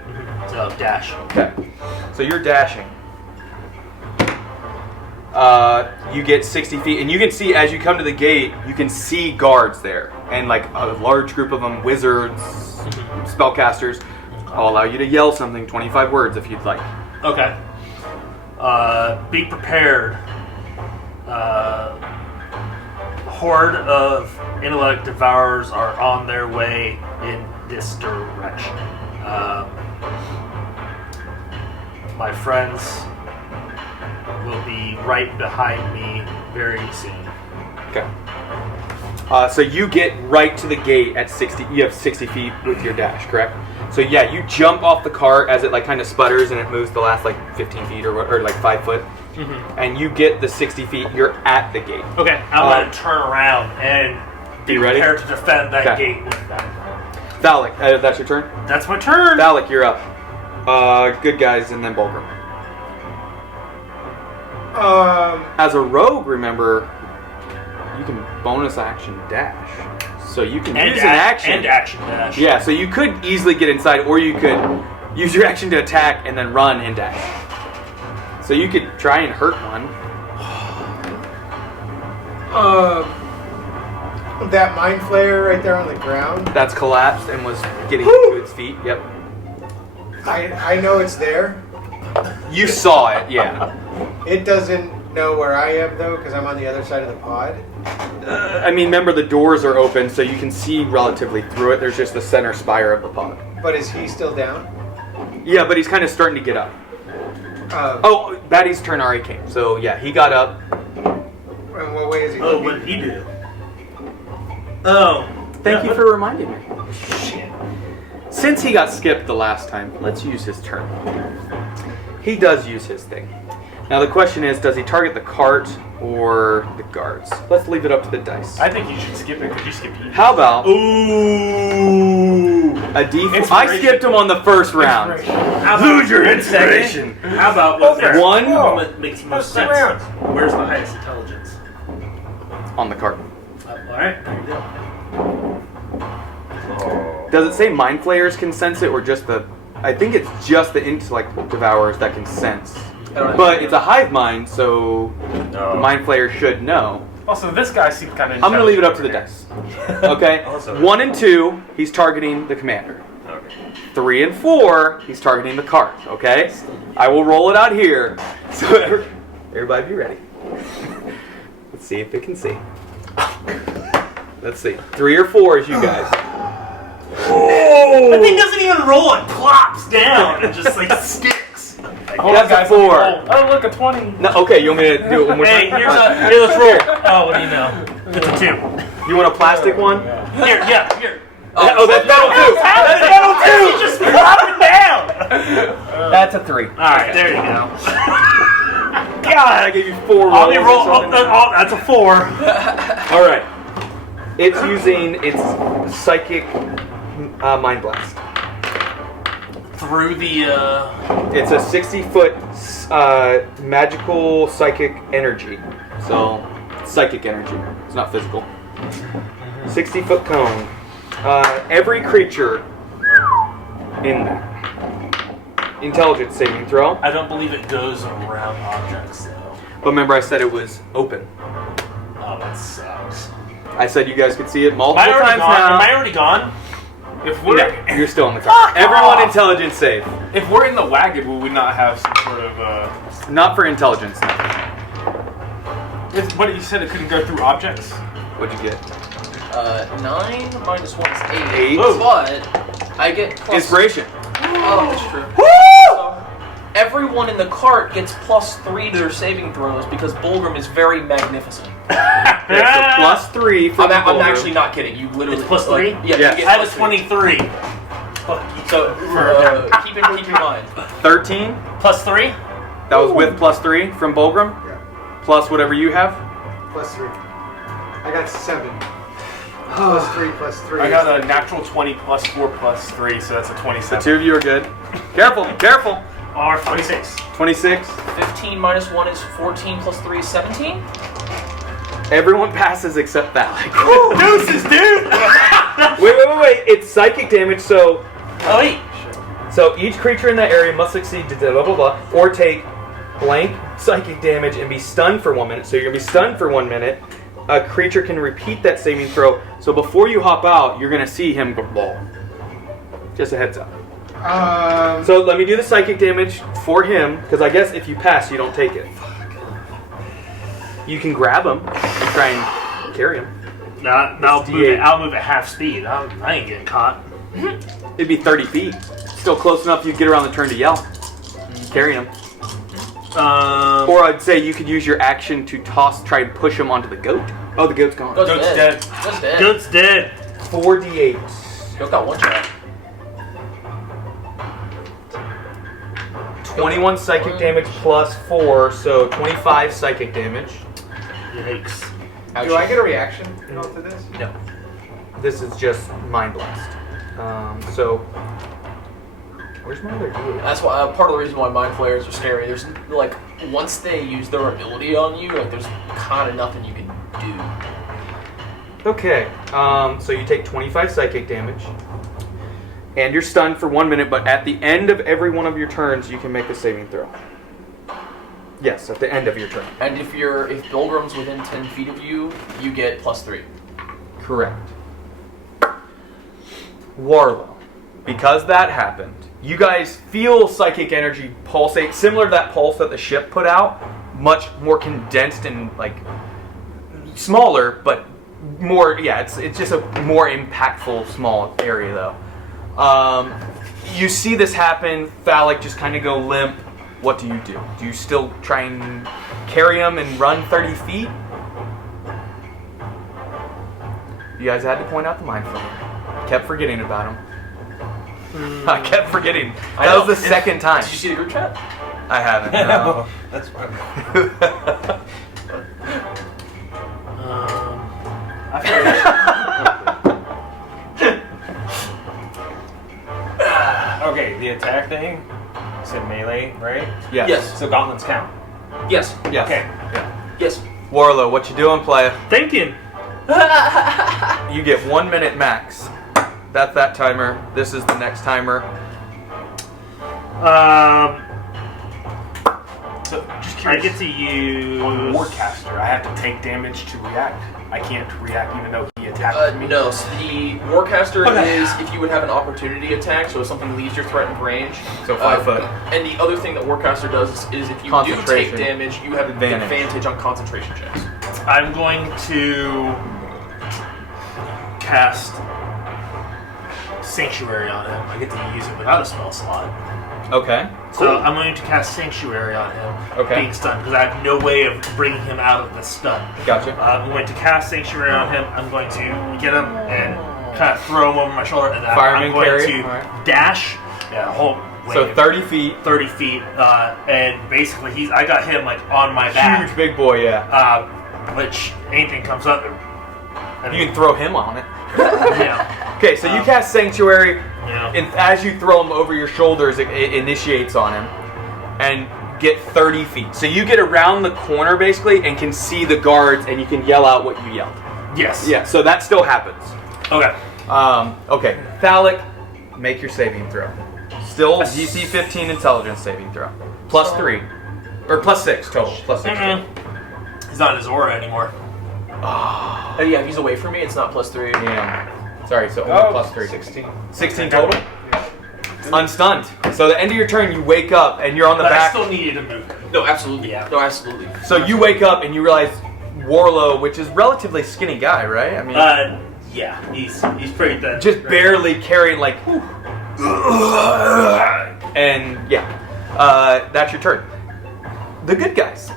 So dash. Okay. So you're dashing. You get 60 feet, and you can see as you come to the gate, you can see guards there, and like a large group of them, wizards, spellcasters. I'll allow you to yell something, 25 words if you'd like. Okay. Be prepared. Horde of intellect devourers are on their way in this direction. My friends will be right behind me very soon. Okay. So you get right to the gate at 60. You have 60 feet with your dash, correct? So yeah, you jump off the cart as it like kind of sputters and it moves the last like 15 feet or like 5 foot, and you get the 60 feet. You're at the gate. Okay, I'm going to turn around and be ready? prepared to defend that Okay. gate with that. Thalic, that's your turn. That's my turn. Thalic, you're up. Good guys, and then Bulgrim. As a rogue, remember, you can bonus action dash. So you can use an action. And action dash. Yeah, so you could easily get inside, or you could use your action to attack and then run and dash. So you could try and hurt one. That mind flayer right there on the ground. That's collapsed and was getting to its feet. Yep. I know it's there. You saw it, yeah. It doesn't know where I am though, because I'm on the other side of the pod. I mean, remember the doors are open, so you can see relatively through it. There's just the center spire of the pod. But is he still down? Yeah, but he's kind of starting to get up. Oh, Batty's turn already came. So yeah, he got up. In what way is he? Oh, what did he do? Oh. Thank you for reminding me. Shit. Since he got skipped the last time, let's use his turn. He does use his thing. Now the question is, does he target the cart or the guards? Let's leave it up to the dice. I think you should skip it because you skipped it. How about Ooh. a D4? I skipped him on the first round. Lose your inspiration. How about what makes, One what makes most sense? Where's the highest intelligence? on the cart. Alright, there you go. Does it say mind flayers can sense it, or just the? I think it's just the intellect devourers that can sense. But it's a hive mind, so the mind flayer should know. Also, this guy seems kind of. I'm going to leave it up to the dice. Okay? Also- 1 and 2, he's targeting the commander. Okay. 3 and 4, he's targeting the cart. Okay? I will roll it out here. So everybody be ready. Let's see if it can see. Let's see. 3 or 4 is you guys. Oh! The thing doesn't even roll, it plops down and just like sticks. Oh, that's a 4. Oh, look, a 20. No, okay, you want me to do it one more Hey, time? here, let's roll. Oh, what do you know? It's a 2. You want a plastic one? Here. Oh, that's metal too. That's metal too. It's just plopping down. That's a 3. Alright, there you go. God, I gave you 4 rolls. I'll be roll. or something. Oh, that's a 4. All right. It's using its psychic mind blast. Through the. It's a 60-foot magical psychic energy. So, psychic energy. It's not physical. 60-foot cone. Every creature in that. Intelligence saving throw. I don't believe it goes around objects though. But remember, I said it was open. Oh, that sucks. I said you guys could see it multiple Am I already times gone? now. Am I already gone? If we're No, you're still on the card. Everyone intelligence save. if we're in the wagon, will we not have some sort of Not for intelligence. No. What you said it couldn't go through objects? What'd you get? 9 minus 1 is 8. 8. But I get plus. Inspiration. Oh, that's true. So, everyone in the cart gets +3 to their saving throws because Bulgrim is very magnificent. Okay, so plus 3 for I'm Bulgrim. actually not kidding. You literally It's +3? Yeah, Yes. you I get have a +3. 23. So keep in mind. 13. +3? That was with plus 3 from Bulgrim. Yeah. Plus whatever you have. +3. I got 7. +3 +3. I got a natural 20 +4 +3, so that's a The 27. 2 of you are good. Careful, careful. Or 26. 26. 15 minus 1 is 14 plus 3 is 17. Everyone passes except Phallic. Deuces, dude! Wait. It's psychic damage, so Oh, wait. so each creature in that area must succeed to blah blah blah, or take blank psychic damage and be stunned for 1 minute. So you're gonna be stunned for 1 minute. A creature can repeat that saving throw. So before you hop out, you're gonna see him go ball. Just a heads up. So let me do the psychic damage for him, because I guess if you pass, you don't take it. You can grab him and try and carry him. I'll move at half speed. I ain't getting caught. It'd be 30 feet. Still close enough you get around the turn to yell. Carry him. Or I'd say you could use your action to try and push him onto the goat. Oh, the goat's gone. Goat's dead. Goat's dead. 4d8. Goat got one shot. 21 psychic damage plus 4, so 25 psychic damage. Yikes. Do I get a reaction to this? No. This is just Mind Blast. So, where's my other d8? That's why part of the reason why mind flayers are scary. There's like once they use their ability on you, like there's kind of nothing you can do. Okay, so you take 25 psychic damage. And you're stunned for 1 minute, but at the end of every one of your turns, you can make a saving throw. Yes, at the end of your turn. And if Pilgrim's within 10 feet of you, you get +3. Correct. Warlow. Because that happened, you guys feel psychic energy pulsate, similar to that pulse that the ship put out, much more condensed and like smaller, but more. Yeah, it's just a more impactful small area though. You see this happen. Phallic just kind of go limp. What do? Do you still try and carry him and run 30 feet? You guys had to point out the mind flayer. Kept forgetting about him. I kept forgetting. That was the second time. Did you see the group chat? I haven't. No. That's fine. I feel Okay, the attack thing. You said melee, right? Yes. So gauntlets count. Yes. Yes. Okay. Yeah. Yes. Warlow, what you doing, playa? thinking. You get 1 minute max. That's that timer. This is the next timer. So, just I curious. get to use On Warcaster, I have to take damage to react. I can't react even though he attacked me. No. So the Warcaster is if you would have an opportunity attack, so if something leaves your threatened range. So 5 foot. And the other thing that Warcaster does is if you do Concentration. take damage, you have Advantage. advantage on concentration checks. I'm going to cast Sanctuary on him. I get to use it without a spell slot. Okay. So I'm going to cast Sanctuary on him, Okay. being stunned, because I have no way of bringing him out of the stun. Gotcha. I'm going to cast Sanctuary on him. I'm going to get him and kind of throw him over my shoulder, and then Fireman I'm going carry. to Alright. dash. Yeah, whole So wave. 30 feet. 30 feet, and basically I got him like on my back. Huge big boy, yeah. Which anything comes up. You can throw him on it. Yeah. Okay, so you cast Sanctuary, Yeah. and as you throw him over your shoulders, it initiates on him, and get 30 feet. So you get around the corner, basically, and can see the guards, and you can yell out what you yelled. Yes. Yeah, so that still happens. Okay. Okay, Phallic, make your saving throw. Still DC 15 intelligence saving throw. +3. Or +6 total. +6 total. He's not in his aura anymore. Yeah, if he's away from me, it's not +3. Yeah. Sorry, so only +3. 16. 16 total? Unstunned. So the end of your turn, you wake up and you're on the But I back. still needed to move. No, absolutely. Yeah. No, absolutely. So you wake up and you realize Warlow, which is relatively skinny guy, right? I mean, Yeah, he's pretty dead. just barely carrying like, and yeah, that's your turn. The good guys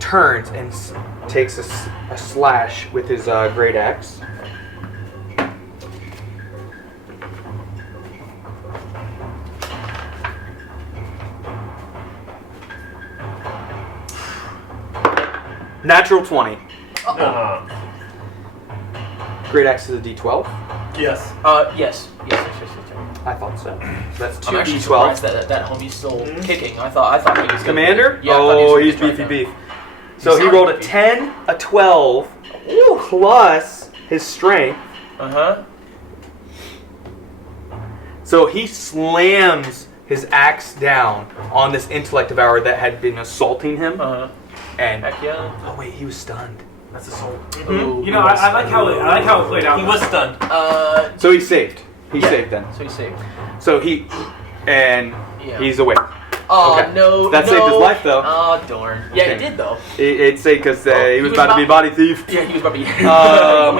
turns and takes a slash with his great axe. Natural 20. Great axe is a D12. Yes. Yes. Yes. I thought so. That's I'm actually 2d12. surprised that homie's still kicking. I thought he was gonna- Commander? Yeah, I thought he was Oh, gonna he's try beefy that. beef. So he rolled a 10, a 12, plus his strength. Uh-huh. So he slams his axe down on this intellect devourer that had been assaulting him. Uh-huh. And Heck yeah. oh wait, he was stunned. That's assault. Ooh, You know, I like how it played out. He was stunned. So he saved. He Yeah. saved then. So he's saved. So he and Yeah. he's awake. Oh, Okay. no. That no. saved his life, though. Oh, darn. Yeah, Okay. it did, though. It saved because he was about to be a body thief. Yeah, he was about to be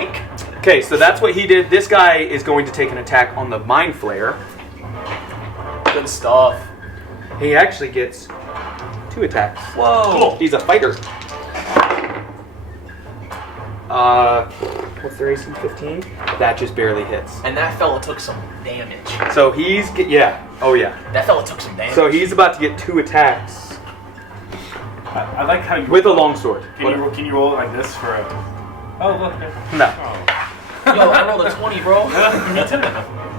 weak. Okay, so that's what he did. This guy is going to take an attack on the Mind Flayer. Good stuff. He actually gets 2 attacks. Whoa. Cool. He's a fighter. What's their AC? 15? That just barely hits. And that fella took some damage. So he's oh yeah. That fella took some damage. So he's about to get 2 attacks I like how you with a longsword. Can you roll it like this for a? Oh look. No. Oh. Yo, I rolled a 20, bro. Me too.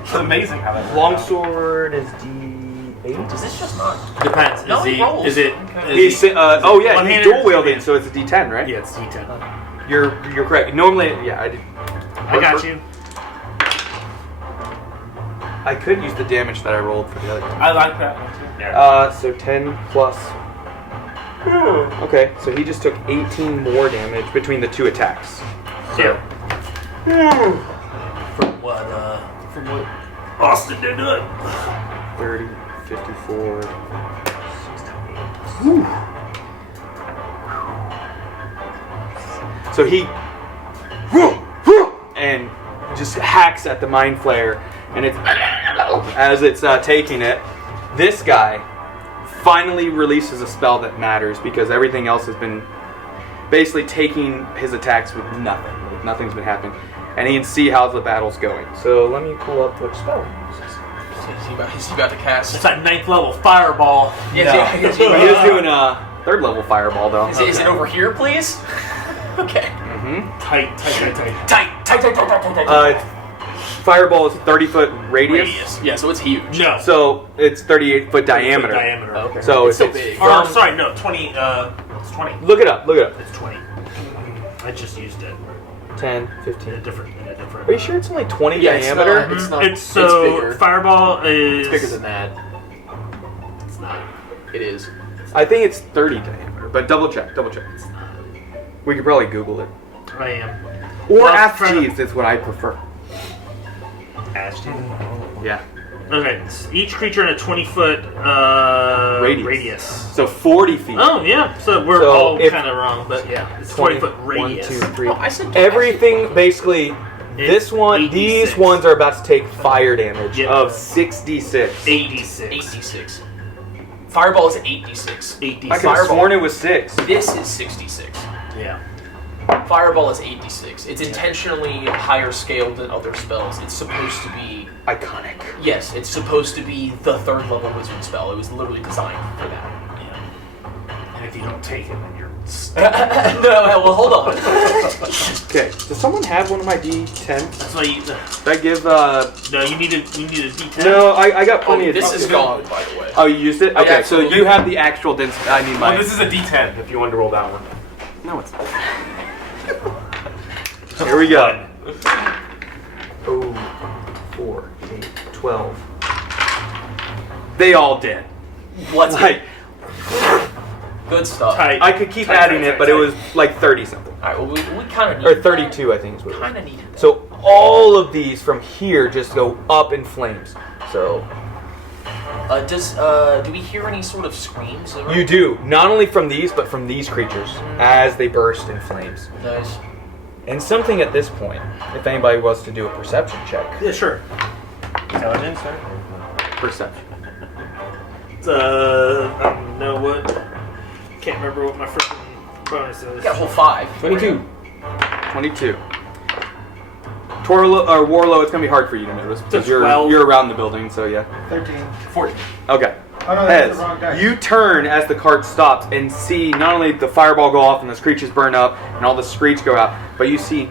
It's amazing how that works out. Longsword is D8. Is this just not? Depends. No, he rolls. Is it? Okay. He's oh yeah, he's one-handed dual or wielding, two-handed? so it's a D10, right? Yeah, it's D10. You're correct. Normally, yeah, I did. I got you. I could use the damage that I rolled for the other one. I like that one too. So 10 plus. Okay, so he just took 18 more damage between the 2 attacks. Yeah. From what? Austin did to it. 30, 54, 68. So he and just hacks at the Mind Flayer, and it's as it's taking it. This guy finally releases a spell that matters because everything else has been basically taking his attacks with nothing. Like nothing's been happening, and he can see how the battle's going. So let me pull up which spell. He's about to cast. It's that 9th level fireball. Yeah, He is doing a 3rd level fireball though. Is it over here, please? Okay. Tight. Fireball is 30-foot radius. Yeah, so it's huge. No. So it's 38-foot diameter. Diameter. Okay. So It's so if it's big. Or from- sorry, no, 20. It's 20. Look it up. It's 20. I just used it 10, in 15. a different. Are you sure it's only 20 Yeah, it's diameter? not- it's not. It's so bigger. fireball is. It's bigger than that. It's not. It is. I think it's 30 diameter, but double check. We could probably Google it. I am. Or Well, Ask for- Jeeves is what I prefer. Ashton. Yeah. Okay, so each creature in a 20-foot radius. So 40 feet. Oh yeah, so we're So all if- kind of wrong, but yeah, it's 20, 20-foot radius. 1, 2, 3. No, I said Everything basically. This one, 86. these ones are about to take fire damage Yeah. of 66. 86. 8d6. Fireball is 8d6. 86. I could have sworn it was 6. This is 66. Yeah. Fireball is 8d6. It's intentionally higher scaled than other spells. It's supposed to be. Iconic. Yes, it's supposed to be the 3rd level wizard spell. It was literally designed for that. And if you don't take it, then you're. No, well, hold on. Okay. Does someone have one of my D10s? That's why you. Did I give No, you need a D10. No, I got plenty of This is D10s. gone, by the way. Oh, you used it? I Okay, so absolutely- you have the actual density. I need my. Well, this is a D10 if you wanted to roll that one. No, it's not. Here we go. Oh, 4, 8, 12. They all did. What's Like, good stuff? Tight. I could keep adding it, but it was like 30 something. Alright, well, we kind of need Or 32, I think is what it was. Kind of needed that. So all of these from here just go up in flames. So Do we hear any sort of screams? you do, not only from these, but from these creatures as they burst in flames. Nice. And something at this point, if anybody wants to do a perception check. Yeah, sure. Intelligence, sir? Perception. I don't know what. Can't remember what my freaking bonus is. Got a whole 5. 22. Warlow, it's going to be hard for you to notice because It's 12. you're around the building, so yeah. 13. 14. Okay. Oh no, that's Hez, the wrong dice. you turn as the cart stops and see not only the fireball go off and the screeches burn up and all the screech go out, but you see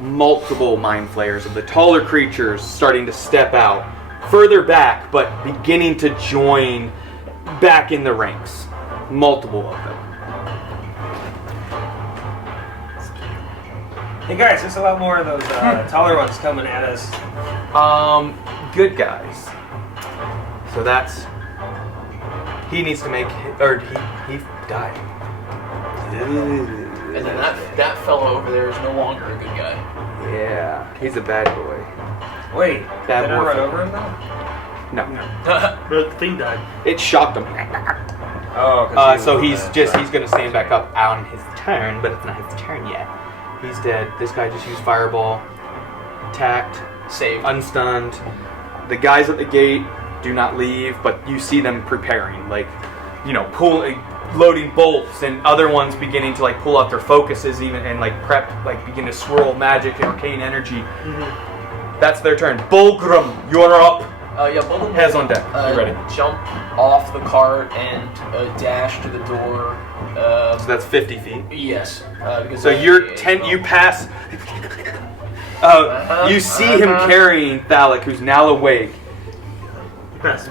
multiple mind flayers of the taller creatures starting to step out further back, but beginning to join back in the ranks. Multiple of them. Hey guys, there's a lot more of those taller ones coming at us. Good guys. So that's... He needs to make... Or he died. And then that fellow over there is no longer a good guy. Yeah, he's a bad boy. Wait, Bad did I boy run for- over him though? No. But the thing died. It shocked him. Oh, 'cause he So was he's on the just, side. he's gonna stand back up on his turn, but it's not his turn yet. He's dead. This guy just used Fireball. Attacked. Saved. Unstunned. The guys at the gate do not leave, but you see them preparing, like, loading bolts, and other ones beginning to like pull out their focuses even and like prep, like begin to swirl magic and arcane energy. That's their turn. Bulgrim, you're up. Yeah, Bulgrim Heads on deck. You ready? Jump off the cart and dash to the door. So that's 50 feet. Yes. Because So you're 10. You pass. You see him carrying Thalic, who's now awake,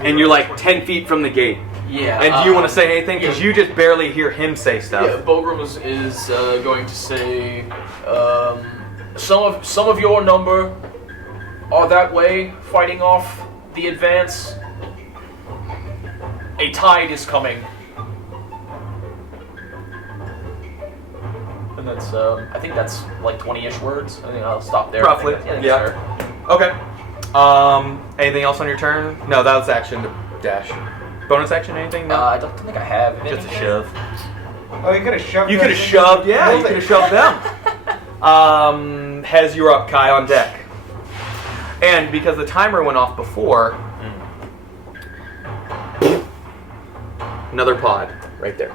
and you're like 10 feet from the gate. Yeah. And do you want to say anything? Because you just barely hear him say stuff. Yeah, Bulgrim is going to say, some of your number are that way, fighting off the advance. A tide is coming. And that's, I think that's like 20-ish words. I think I'll stop there. Roughly, I think yeah. that's fair. Okay. Anything else on your turn? No, that was action to dash. Bonus action, anything? No. I don't think I have. Just a anything. shove. Oh, you could have shoved. You us could have into shoved, the yeah, you building. could have shoved them. Hez, you're up, Kai on deck. And because the timer went off before, another pod right there.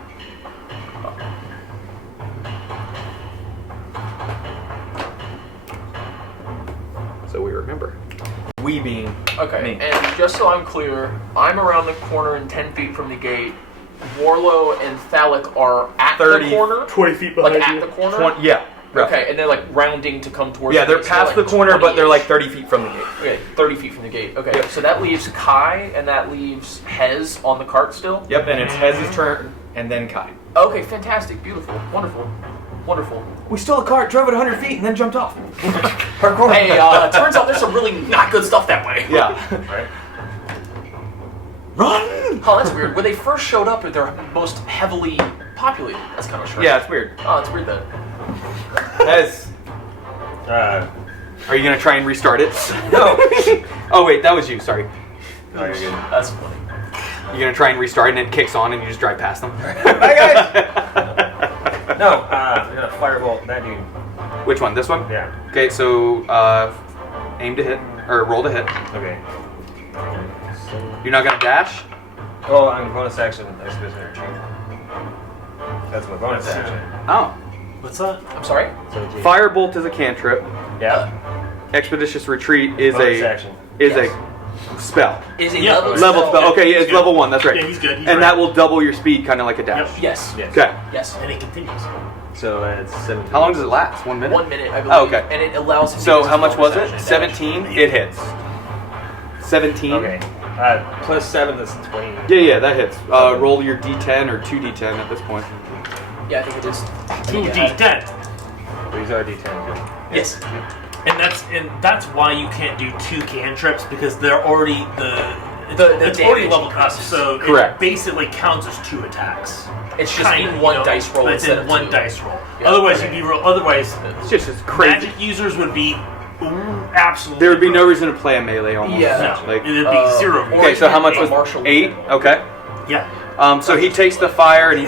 So we remember. We being Okay, me. and just so I'm clear, I'm around the corner and 10 feet from the gate. Warlow and Thalic are at 30, the corner? 20 feet Like behind at you. the corner? Yeah. roughly. Okay, and they're like rounding to come towards Yeah, the they're gate, past so the corner, but they're like 20-ish. 30 feet from the gate. Okay, 30 feet from the gate. Okay, Yep. so that leaves Kai and that leaves Hez on the cart still? Yep, and it's Hez's turn, and then Kai. Okay, fantastic, beautiful, wonderful, wonderful. We stole a cart, drove it 100 feet, and then jumped off. Parkour. Hey, turns out there's some really not good stuff that way. Yeah. Right. Run! Oh, that's weird. When they first showed up, they're most heavily populated. That's kind of strange. Yeah, it's weird. Oh, it's weird then. Hez, are you going to try and restart it? No. Oh, wait, that was you, sorry. Oh, you're good. That's funny. You're going to try and restart, and it kicks on, and you just drive past them? Bye, guys. No, I'm gonna firebolt that dude. Which one? This one? Yeah. Okay, so aim to hit, or roll to hit. Okay. You're not going to dash? Oh, I'm bonus action. Expedition retreat. That's my bonus action. Oh. What's that? I'm sorry? So Firebolt is a cantrip. Yeah. Expeditious Retreat is Bonus action. is Yes. a spell. Is a Yeah, Level spell. Okay, yeah, it's He's good. level 1, that's right. Yeah, he's good. He's And right. that will double your speed, kind of like a dash. Yep. Yes. Yes. Okay. Yes. And it continues. So that's 17. How long does it last? 1 minute? 1 minute, I believe. Oh, okay. And it allows him to So use how his much was bonus it? action 17? It hits. 17? Okay. Plus 7, that's 20. Yeah, that hits. Roll your d10 or 2d10 at this point. dash. Yeah, I think it is. 2d10. These are D10. Yes. And that's why you can't do 2 cantrips, because they're already it's the already damage leveled up, increases. so Correct. it basically counts as 2 attacks. It's just Kinda, in one you know, dice roll but it's instead in of one two. dice roll. Yeah. Otherwise, Okay. you'd be otherwise It's just crazy. magic users would be absolutely. There would be no reason to play a melee almost. Yeah. No, Like, it'd be 0. or okay, so how much a was martial 8? weapon. Okay. Yeah. So he takes the fire and he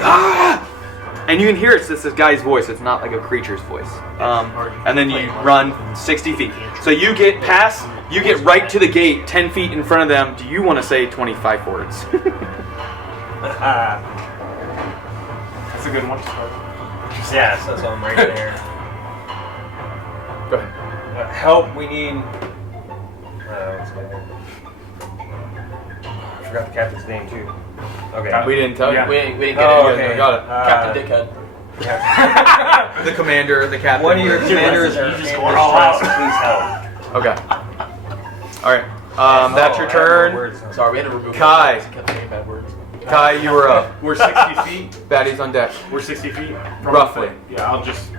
and you can hear it's this guy's voice. It's not like a creature's voice. And then you run 60 feet. So you get past, you get right to the gate, 10 feet in front of them. Do you want to say 25 words? That's a good one. Yes, that's all I'm right there. Go ahead. Help, we need. What's it name? I forgot the captain's name too. Okay. We didn't tell you. Yeah. We didn't get Oh, it. okay. got it. Captain Dickhead. The commander, the captain. One of your word. commanders You are just in going all out. distress. Please help. Okay. All right. That's your turn. Sorry, we had to remove Kai. He kept saying bad words. Kai, you were up. We're 60 feet. Baddies on deck. We're 60 feet. From Roughly. the foot. Yeah, I'll just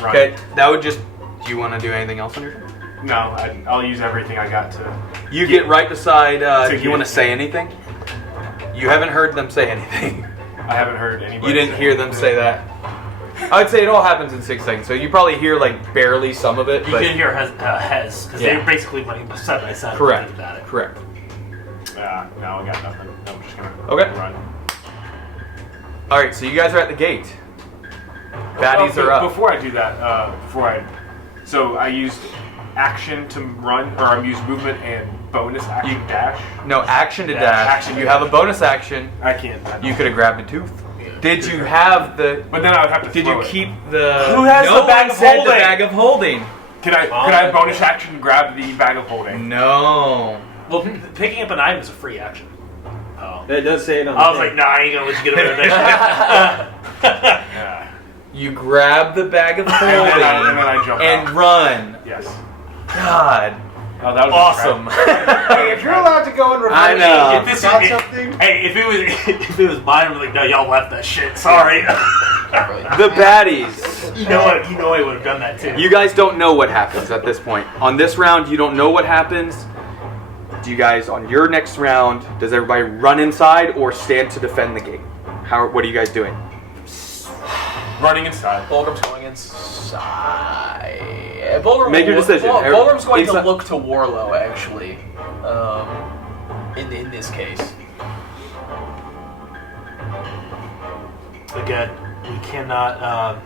run. Okay, that would just... Do you want to do anything else on your turn? No, I'll use everything I got to. You get right beside... do you get- want to say anything? You haven't heard them say anything. I haven't heard anybody. You didn't hear them say that. I would say it all happens in 6 seconds, so you probably hear like barely some of it. You But can hear Hez, because Yeah. they're basically running side by side. correct, Think about it. correct. No, I got nothing. I'm just gonna Okay. run. All right, so you guys are at the gate. Baddies are up. Before I do that, so I used action to run, or I used movement and bonus action dash. No, action to Yeah, dash. action You to have a dash. bonus action. I can't. You could have grabbed a tooth. Did you have the? But then I would have to. Did throw you it. keep the? Who has no the bag one of said holding? The bag of holding. Could I bonus action grab the bag of holding? No. Well, picking up an item is a free action. Oh. It does say it on I was the like, nah, I ain't gonna let you get away with that. Yeah. You grab the bag of And holding then I jump and out. run. Yes. God, Oh, that was awesome. Hey, if you're allowed to go and reverse, I know. If this got is- something. Hey, if it was mine, I'm like, no, y'all left that shit. Sorry. The baddies. You know what? You know I would have done that too. You guys don't know what happens at this point. On this round, you don't know what happens. Do you guys, on your next round, does everybody run inside or stand to defend the gate? What are you guys doing? Running inside. Bulgrim's going inside. Bulgrim Make your decision. Bulgrim's going Inside- to look to Warlow, actually. In this case. Again, we cannot.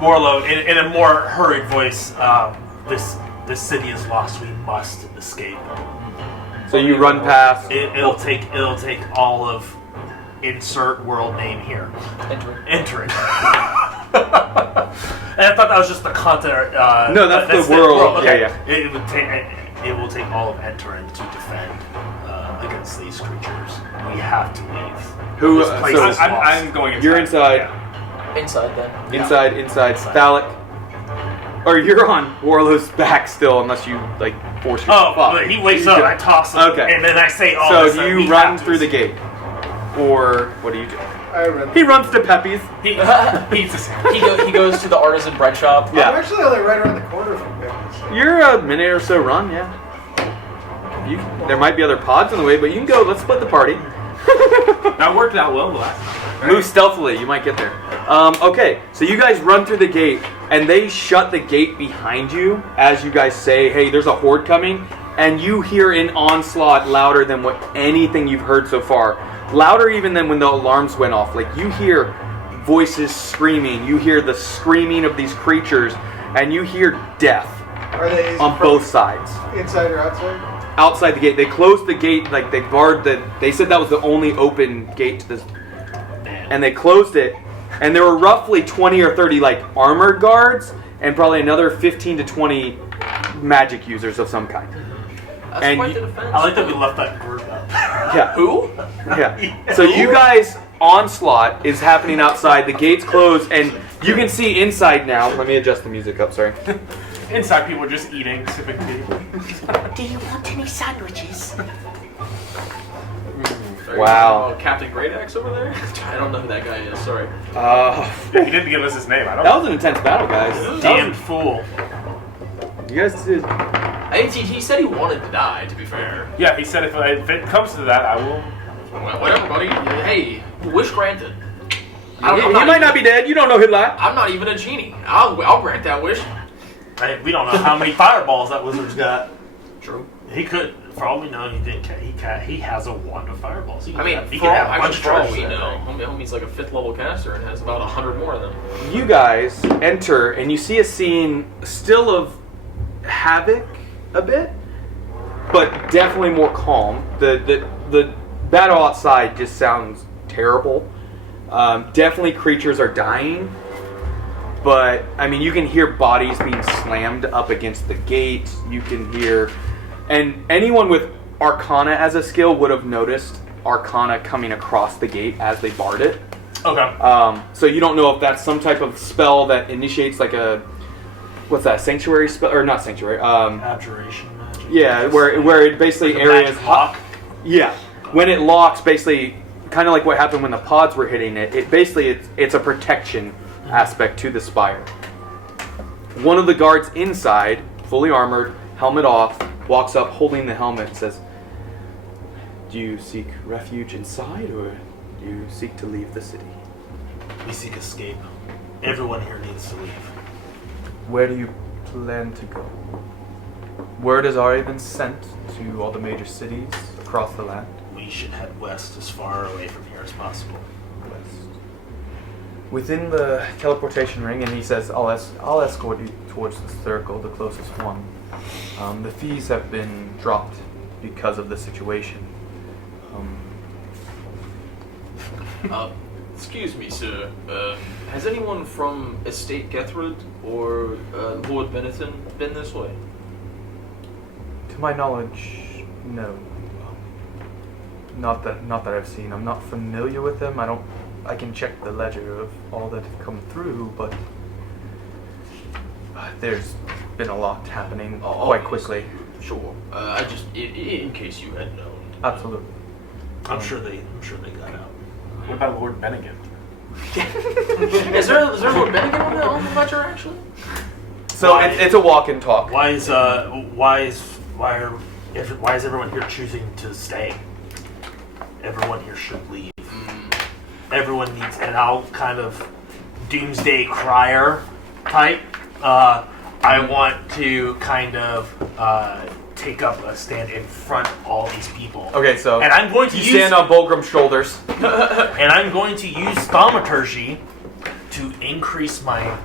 Warlow, in a more hurried voice, this city is lost. We must escape. So you run past. It'll take all of insert world name here. Entering. And I thought that was just the content. No, that's the world. Okay. Yeah. It will take all of Entorin to defend against these creatures. We have to leave. Who? This place So is I'm lost. going inside. you're inside. Yeah. Inside then. Inside. Thalic. Or you're on Warlow's back still, unless you like force yourself Oh, up. but he wakes up. I toss him. Okay. And then I say, "Oh, So this, do we you have run to through the escape." gate, or what do you do? I read. He runs to Pepe's. He eats a sandwich. He goes to the artisan bread shop. Yeah. I'm actually only right around the corner from Beckman's. You're a minute or so run, yeah. There might be other pods on the way, but you can go. Let's split the party. That worked out well the last time. Right? Move stealthily. You might get there. Okay, so you guys run through the gate, and they shut the gate behind you as you guys say, "Hey, there's a horde coming," and you hear an onslaught louder than what anything you've heard so far. Louder even than when the alarms went off. Like you hear voices screaming. You hear the screaming of these creatures, and you hear death Are they on both sides. inside or outside? Outside the gate. They closed the gate, like they barred they said that was the only open gate to this, and they closed it, and there were roughly 20 or 30 like armored guards, and probably another 15 to 20 magic users of some kind. That's And quite you- the defense. I like that we left that group up. Yeah. Who? Yeah. So you guys, onslaught is happening outside, the gate's closed, and you can see inside now. Let me adjust the music up, sorry. Inside, people are just eating, sipping tea. Do you want any sandwiches? Wow. Captain Great Axe over there? I don't know who that guy is, sorry. He didn't give us his name. I don't That was an intense battle, guys. Damn fool. You guys did. He said he wanted to die, to be fair. Yeah, he said if it comes to that, I will. Well, whatever, buddy. Hey, wish granted. He might not be dead. You don't know Hitler. I'm not even a genie. I'll grant that wish. Hey, we don't know how many fireballs that wizard's got. True. He could, for all we know, he has a wand of fireballs. He I mean, he for can all, have a bunch actually, of for all treasures we in there. know, homie's like a 5th level caster and has about 100 more of them. You guys enter, and you see a scene still of havoc a bit, but definitely more calm. The battle outside just sounds terrible. Definitely creatures are dying, but I mean you can hear bodies being slammed up against the gate. You can hear, and anyone with Arcana as a skill would have noticed Arcana coming across the gate as they barred it. Okay. So you don't know if that's some type of spell that initiates like a what's that? Sanctuary spell or not sanctuary? Abjuration magic. Yeah, where it basically Like a areas. magic lock? Yeah, when it locks, basically, kind of like what happened when the pods were hitting it. It basically it's a protection aspect to the spire. One of the guards inside, fully armored, helmet off, walks up holding the helmet and says, "Do you seek refuge inside, or do you seek to leave the city?" We seek escape. Everyone here needs to leave. Where do you plan to go? Word has already been sent to all the major cities across the land. We should head west as far away from here as possible. West. Within the teleportation ring, and he says, I'll escort you towards the circle, the closest one. The fees have been dropped because of the situation. Excuse me, sir. Has anyone from Estate Gethrid or Lord Benetton been this way? To my knowledge, no. Not that I've seen. I'm not familiar with them. I can check the ledger of all that have come through, but there's been a lot happening quite quickly. Sure. I just, in case you had known. Absolutely. I'm sure they got out. What about Lord Bennigan? Is there Lord Bennigan on the ledger actually? So it's a walk and talk. Why is everyone here choosing to stay? Everyone here should leave. Everyone needs, and I'll kind of doomsday crier type. I want to kind of take up a stand in front of all these people. Okay, so and I'm going to stand on Bulgrim's shoulders, and I'm going to use thaumaturgy to increase my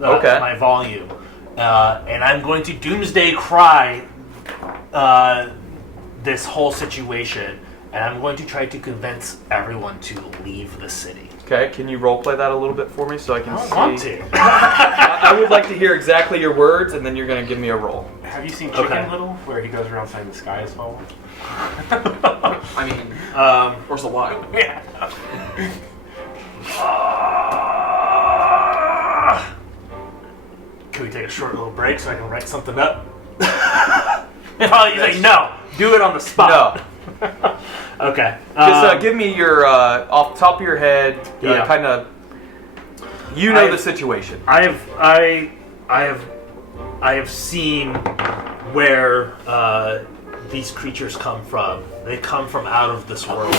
my volume, and I'm going to doomsday cry this whole situation, and I'm going to try to convince everyone to leave the city. Okay, can you roleplay that a little bit for me so I can see? I want to. I would like to hear exactly your words, and then you're going to give me a roll. Have you seen Chicken Little, where he goes around saying the sky is falling? I mean, where's the lie? Yeah. Can we take a short little break so I can write something up? And he's like, no, do it on the spot. No. Okay. Just give me your, off the top of your head, kind of, the situation. I have seen where these creatures come from. They come from out of this world.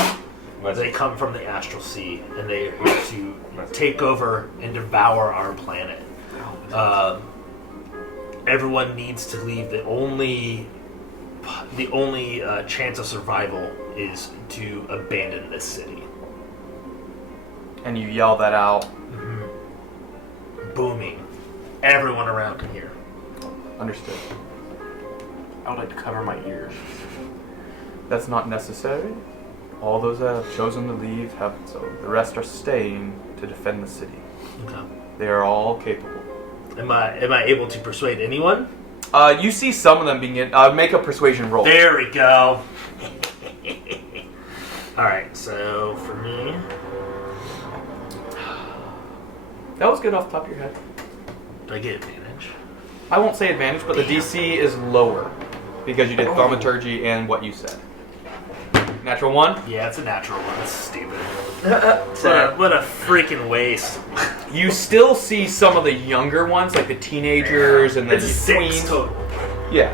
They come from the astral sea, and they are here to take over and devour our planet. Everyone needs to leave. The only chance of survival is to abandon this city. And you yell that out. Booming. Everyone around can hear. Understood. I would like to cover my ears. That's not necessary. All those that have chosen to leave have, so the rest are staying to defend the city. Okay. They are all capable. Am I able to persuade anyone? You see some of them begin. Make a persuasion roll. There we go. Alright, so for me... That was good off the top of your head. Do I get advantage? I won't say advantage, but the DC is lower because you did thaumaturgy and what you said. Natural 1? Yeah, it's a natural one. That's stupid. What a freaking waste. You still see some of the younger ones, like the teenagers and the It's a 6 tweens. total. Yeah.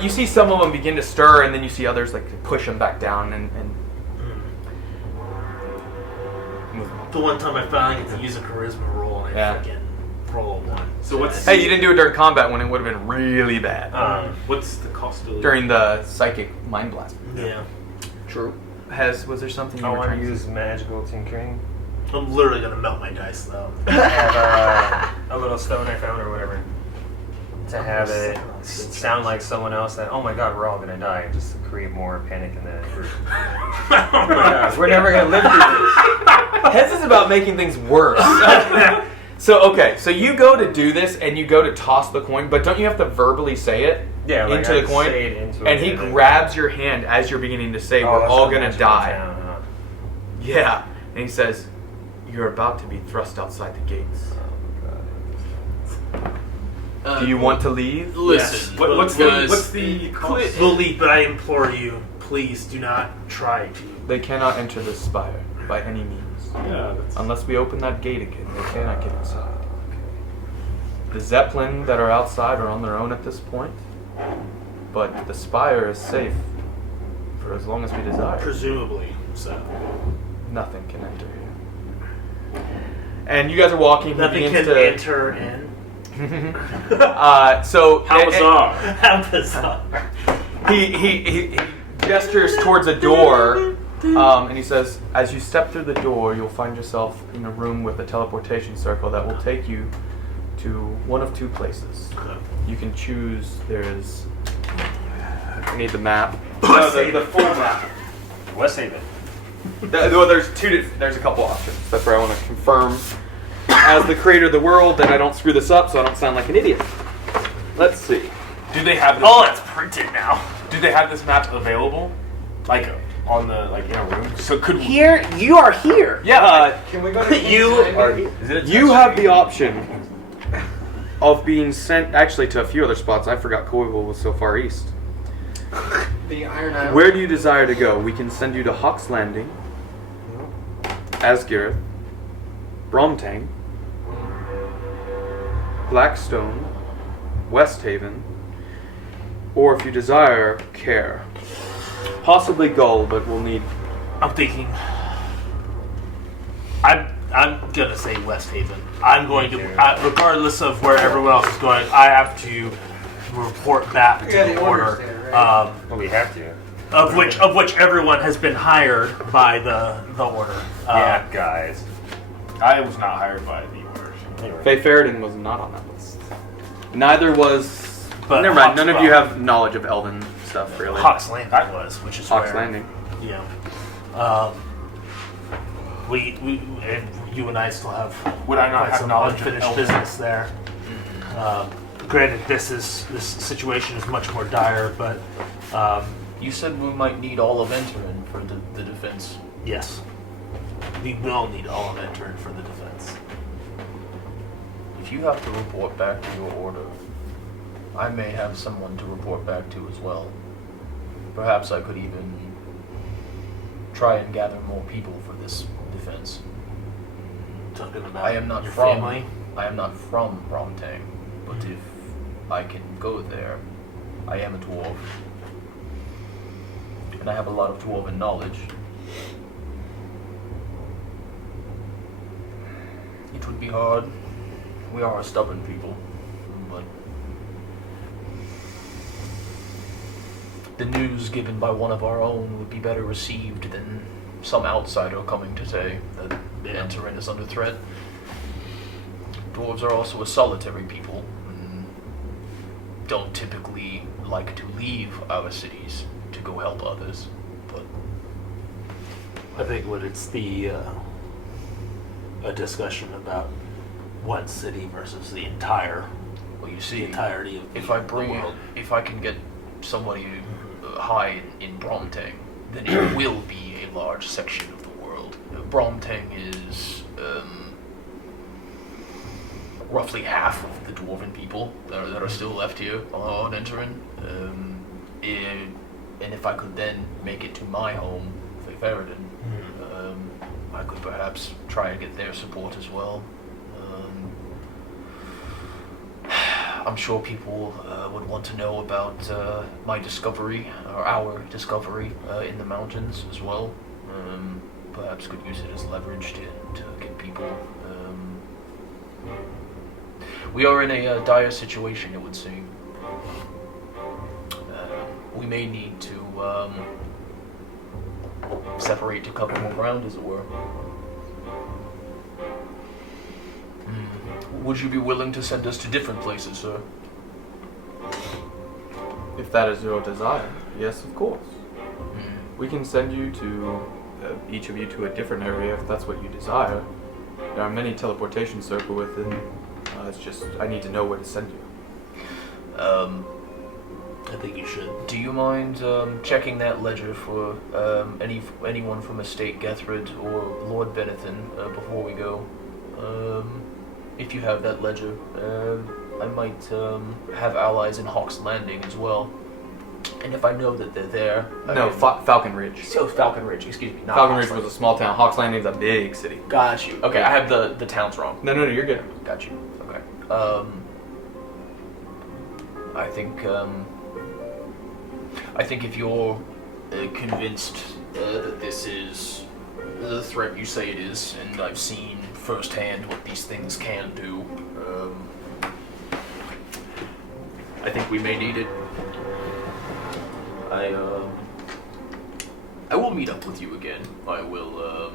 You see some of them begin to stir, and then you see others like push them back down. And The one time I finally get to use a charisma roll, and I freaking roll a 1. So what's hey, you didn't do it during combat when it would have been really bad. what's the cost of During the psychic mind blast. Yeah. True. Was there something you I were want trying to to use magical tinkering. I'm literally going to melt my dice, though. I have a little stone I found or whatever. To have it sound like someone else that, oh my god, we're all gonna die, just to create more panic in the group. Oh my god, we're never gonna live through this. Hez is about making things worse. So you go to do this, and you go to toss the coin, but don't you have to verbally say it into the coin? Say it into and it, he grabs your hand as you're beginning to say, we're all going to die. Town, huh? Yeah. And he says, you're about to be thrust outside the gates. Oh my god. Do you want to leave? Listen, What's guys, the cost? We'll leave, but I implore you, please do not try to. They cannot enter this spire by any means. Yeah, that's... Unless we open that gate again, they cannot get inside. The Zeppelin that are outside are on their own at this point, but the spire is safe for as long as we desire. Presumably, so. Nothing can enter here. And you guys are walking. Nothing can enter in. So How bizarre. How bizarre. he gestures towards a door, and he says, "As you step through the door, you'll find yourself in a room with a teleportation circle that will take you to one of two places. You can choose. There's. I need the map. No, the full map. West Haven. Well, there's a couple options. That's where I want to confirm, as the creator of the world, that I don't screw this up, so I don't sound like an idiot. Let's see. Do they have this? Oh, it's printed now. Do they have this map available? Like on the in a room? So could we? Here, you are here. Yeah. Can we go to You have the option of being sent actually to a few other spots. I forgot Coibal was so far east. the Iron Island? Where do you desire to go? We can send you to Hawk's Landing, Asgirth, Bromtang, Blackstone, West Haven, or if you desire, Care. Possibly Gull, but we'll need... I'm thinking. I'm gonna say West Haven. I'm going to, regardless of where everyone else is going, I have to report back to the order. There, right? Well, we have to. Of which everyone has been hired by the order. Yeah, guys. I was not hired by the orders. Faye Faradin was not on that list. Neither was... But Never mind, Hawk's none of you Landing. have knowledge of Elven stuff, really. Hawk's Landing was, which is Hawk's where, Landing. Yeah. We and you and I still have Would I not quite have some knowledge of unfinished Elven? business there. Granted, this situation is much more dire, but You said we might need all of Entorin for the defense. yes, we will need all of Entorin for the defense. If you have to report back to your order, I may have someone to report back to as well. Perhaps I could even try and gather more people for this defense. Talking about I am not your from family. I am not from Bromtang, but if I can go there, I am a dwarf. And I have a lot of dwarven knowledge. It would be hard. We are a stubborn people, but the news given by one of our own would be better received than some outsider coming to say that Entorin is under threat. Dwarves are also a solitary people, and don't typically like to leave our cities to go help others, but I think when it's a discussion about one city versus the entire, well, you the see, entirety of if I the bring world. if I can get somebody high in Bromtang, then it will be a large section of the world. Bromtang is roughly half of the dwarven people that are still left here on Entorin. And if I could then make it to my home, Faradin, I could perhaps try and get their support as well. I'm sure people would want to know about my discovery, or our discovery in the mountains as well. Perhaps could use it as leverage to get people. We are in a dire situation, it would seem. We may need to separate to cover more ground, as it were. Would you be willing to send us to different places, sir? If that is your desire, yes, of course. We can send you to, each of you to a different area if that's what you desire. There are many teleportation circles within. It's just, I need to know where to send you. I think you should. Do you mind checking that ledger for anyone from Estate Gethrid or Lord Benethan before we go? If you have that ledger, I might have allies in Hawk's Landing as well. And if I know that they're there... No, Falcon Ridge. So Falcon Ridge, excuse me. Not Falcon Hawk's Ridge was Landing. a small town. Hawk's Landing's a big city. Got you. Okay, I have the towns wrong. No, you're good. Got you. Okay. I think if you're convinced that this is the threat you say it is, and I've seen firsthand what these things can do, I think we may need it. I will meet up with you again. I will,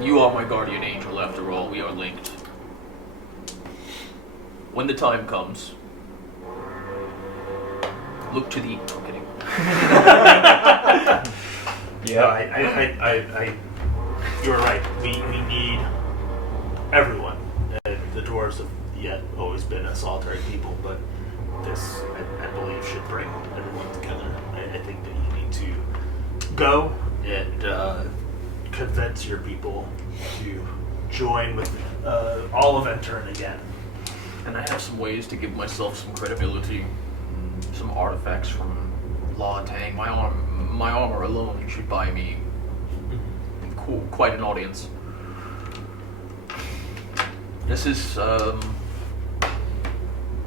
you are my guardian angel after all. We are linked. When the time comes, look to the... I'm kidding. Yeah, you're right. We need everyone. The dwarves have yet always been a solitary people, but this, I believe, should bring everyone together. I think that you need to go and convince your people to join with all of Entorin again. And I have some ways to give myself some credibility. Some artifacts from La Tang. My armor alone should buy me quite an audience. This is,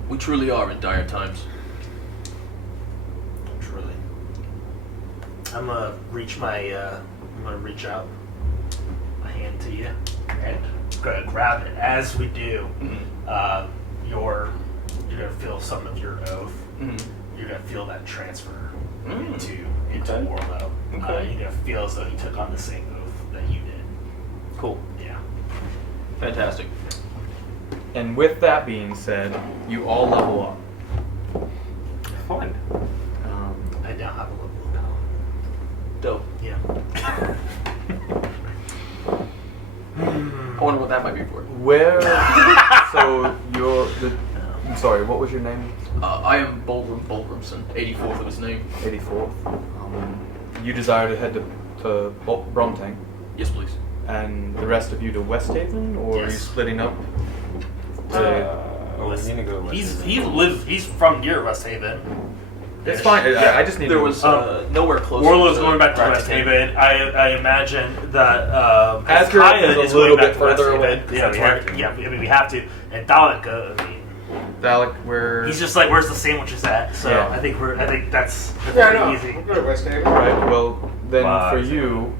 we truly are in dire times. Truly. I'm gonna reach out my hand to you and gonna grab it. As we do, you're gonna feel some of your oath. You're gonna feel that transfer into Warlow. Okay. You're gonna feel as though he took on the same oath that you did. Cool. Yeah. Fantastic. And with that being said, you all level up. Fun. I now have a level of power. Dope. Yeah. I wonder what that might be for. Where? So I'm sorry. What was your name? I am Bulgrimson, 84th of his name. 84th. You desire to head to Bromtang, Yes, please. and the rest of you to West Haven, or are you Yes. splitting up? He's from near West Haven. It's fine. I just need There to. was nowhere closer. Warlow's to going back to Bracton. West Haven. I imagine that Azure Kaya is a is little going back bit to West further Haven. away. Yeah, we have to. And Dalek, I mean, Dalek, where? he's just like, where's the sandwiches at? So Yeah. I think that's Yeah, pretty no. easy. We'll go to West Haven. Right. Well, then Wow, for is it- you,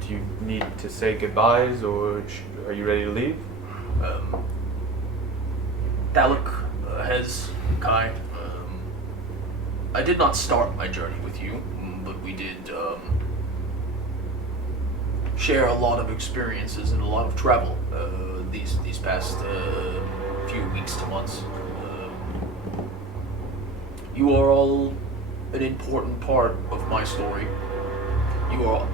do you need to say goodbyes, or are you ready to leave? Dalek has Kai. I did not start my journey with you, but we did share a lot of experiences and a lot of travel these past few weeks to months. You are all an important part of my story. You are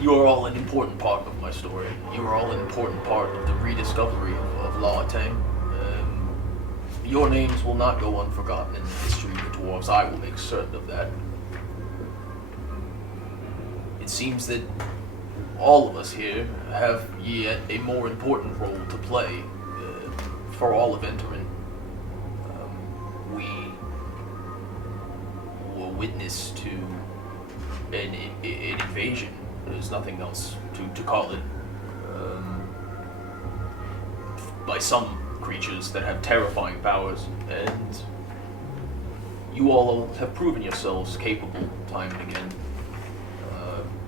you are all an important part of my story. You are all an important part of the rediscovery of La Tang. Your names will not go unforgotten in the history of the dwarves. I will make certain of that. It seems that all of us here have yet a more important role to play for all of Entorin. We were witness to an invasion. There's nothing else to call it. By some creatures that have terrifying powers, and you all have proven yourselves capable time and again.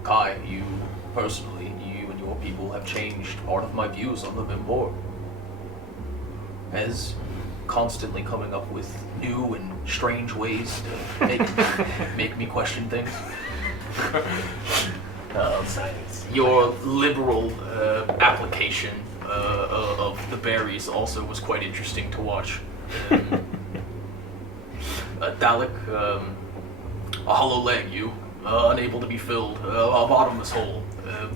Kai, you personally, you and your people have changed part of my views on the Vimbor. As constantly coming up with new and strange ways to make me question things. Your liberal application of the berries also was quite interesting to watch. Dalek, a hollow leg, you. Unable to be filled, a bottomless hole,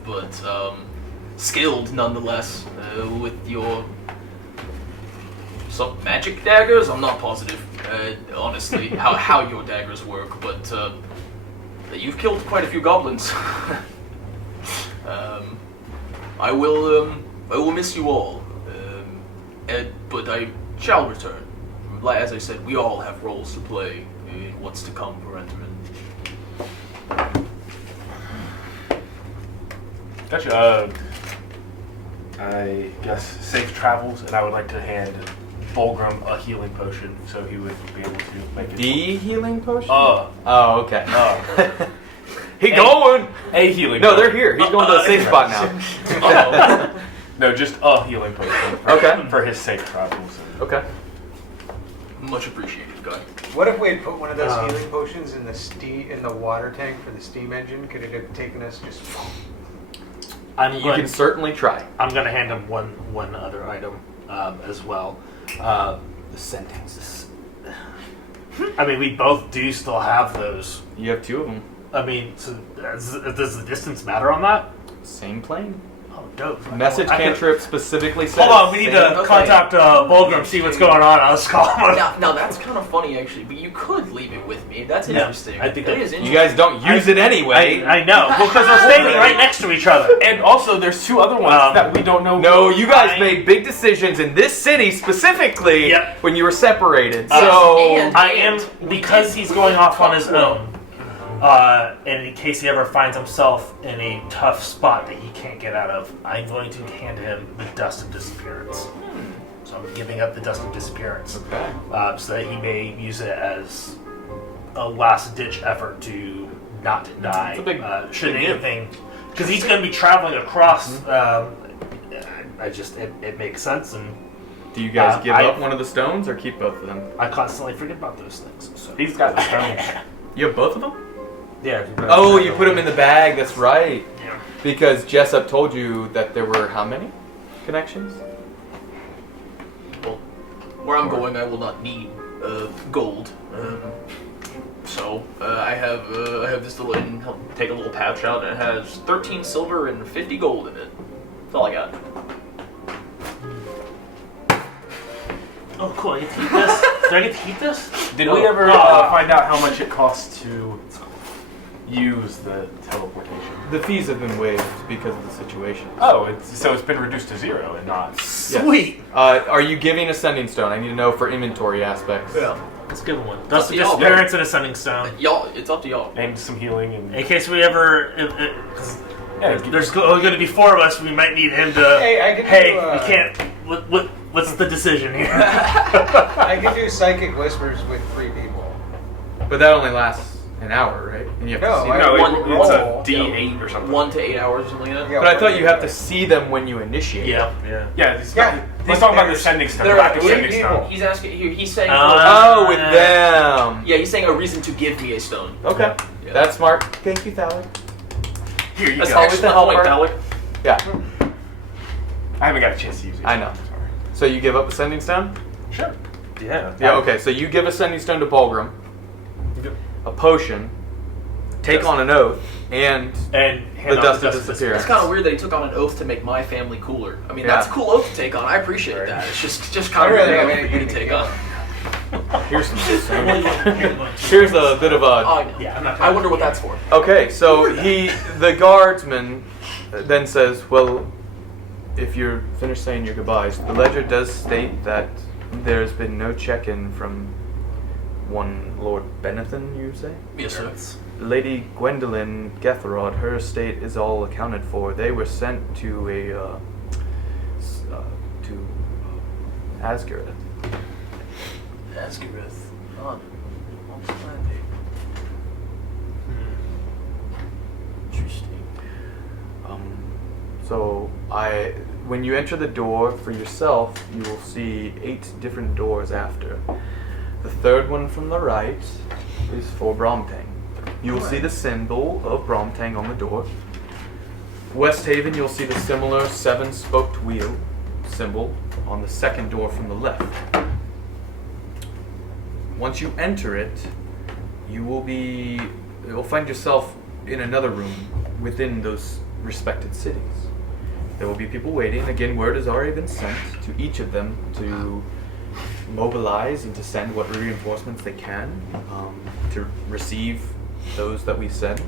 but skilled nonetheless with your some magic daggers. I'm not positive, honestly, how your daggers work, but you've killed quite a few goblins. I will I will miss you all, but I shall return. As I said, we all have roles to play in what's to come for Entorin. Gotcha. I guess safe travels, and I would like to hand Fulgrim a healing potion so he would be able to make it. The healing potion? Oh, okay. He going! A healing No, potion. they're here. He's going to a safe spot now. No, just a healing potion. Okay. For his safe travels. Okay. Much appreciated, guy. What if we had put one of those healing potions in the water tank for the steam engine? Could it have taken us just? You can certainly try. I'm going to hand him one other item as well. The sentences. I mean, we both do still have those. You have 2 of them. I mean, so does the distance matter on that? Same plane. Oh, dope. Message cantrip specifically says. Hold on, we need to contact Fulgrim, see what's going on. I'll just call him. Now that's kind of funny, actually. But you could leave it with me. That's interesting. I think that is interesting. You guys don't use it anyway. I know, because we're standing right next to each other. And also, there's 2 other ones that we don't know. No, you guys made big decisions in this city specifically when you were separated. Because he's going off on his own. And in case he ever finds himself in a tough spot that he can't get out of, I'm going to hand him the Dust of Disappearance. So I'm giving up the Dust of Disappearance. Okay. So that he may use it as a last-ditch effort to not die. Should anything... Because he's going to be traveling across... It makes sense. And do you guys give up one of the stones or keep both of them? I constantly forget about those things. So. He's got the stones. You have both of them? Yeah. Oh, you put them in the bag. That's right. Yeah. Because Jessup told you that there were how many connections? Well, where I'm going, I will not need gold. I have this little. I'll take a little pouch out, and it has 13 silver and 50 gold in it. That's all I got. Oh, cool. I get to eat this? Did I get to eat this? Did we ever find out how much it costs to use the teleportation? The fees have been waived because of the situation. Oh, so it's been reduced to 0 and not... Sweet! Yes. Are you giving a sending stone? I need to know for inventory aspects. Yeah. Let's give him one. Dust of Disappearance and a Sending Stone. Y'all, it's up to y'all. And some healing. And in case we ever... there's going to be 4 of us, we might need him to... we can't... What's the decision here? I can do Psychic Whispers with 3 people. But that only lasts an hour, right? And you have to see them. It's a D8 or something. 1 to 8 hours or something like that. Yeah, but I thought you have to see them when you initiate. He's talking about the Sending Stone. Back to Sending Stone. He's asking here. He's saying. With them. Yeah, he's saying a reason to give me a stone. Okay, that's smart. Thank you, Thaler. Here you That's go. always the point, Thaler. Yeah. I haven't got a chance to use it. I know. So you give up a sending stone? Sure. Yeah. Yeah. Okay. So you give a sending stone to Bulgrim, a potion, take on an oath, and the Dust of Disappearance. It's kind of weird that he took on an oath to make my family cooler. I mean, that's a cool oath to take on. I appreciate that. It's just kind of weird for you to take on. Here's some. Here's a bit of a. I wonder what that's for. Okay, so the guardsman, then says, "Well, if you're finished saying your goodbyes, the ledger does state that there's been no check-in from one Lord Benethan, you say? Yes, sir. Lady Gwendolyn Gethrod, her estate is all accounted for. They were sent to Asgareth. Asgareth. On the planet. Interesting. So when you enter the door for yourself, you will see 8 different doors after. The third one from the right is for Bromtang. You will see the symbol of Bromtang on the door. West Haven, you'll see the similar 7-spoked wheel symbol on the second door from the left. Once you enter it, you'll find yourself in another room within those respected cities. There will be people waiting. Again, word has already been sent to each of them to mobilize and to send what reinforcements they can to receive those that we send.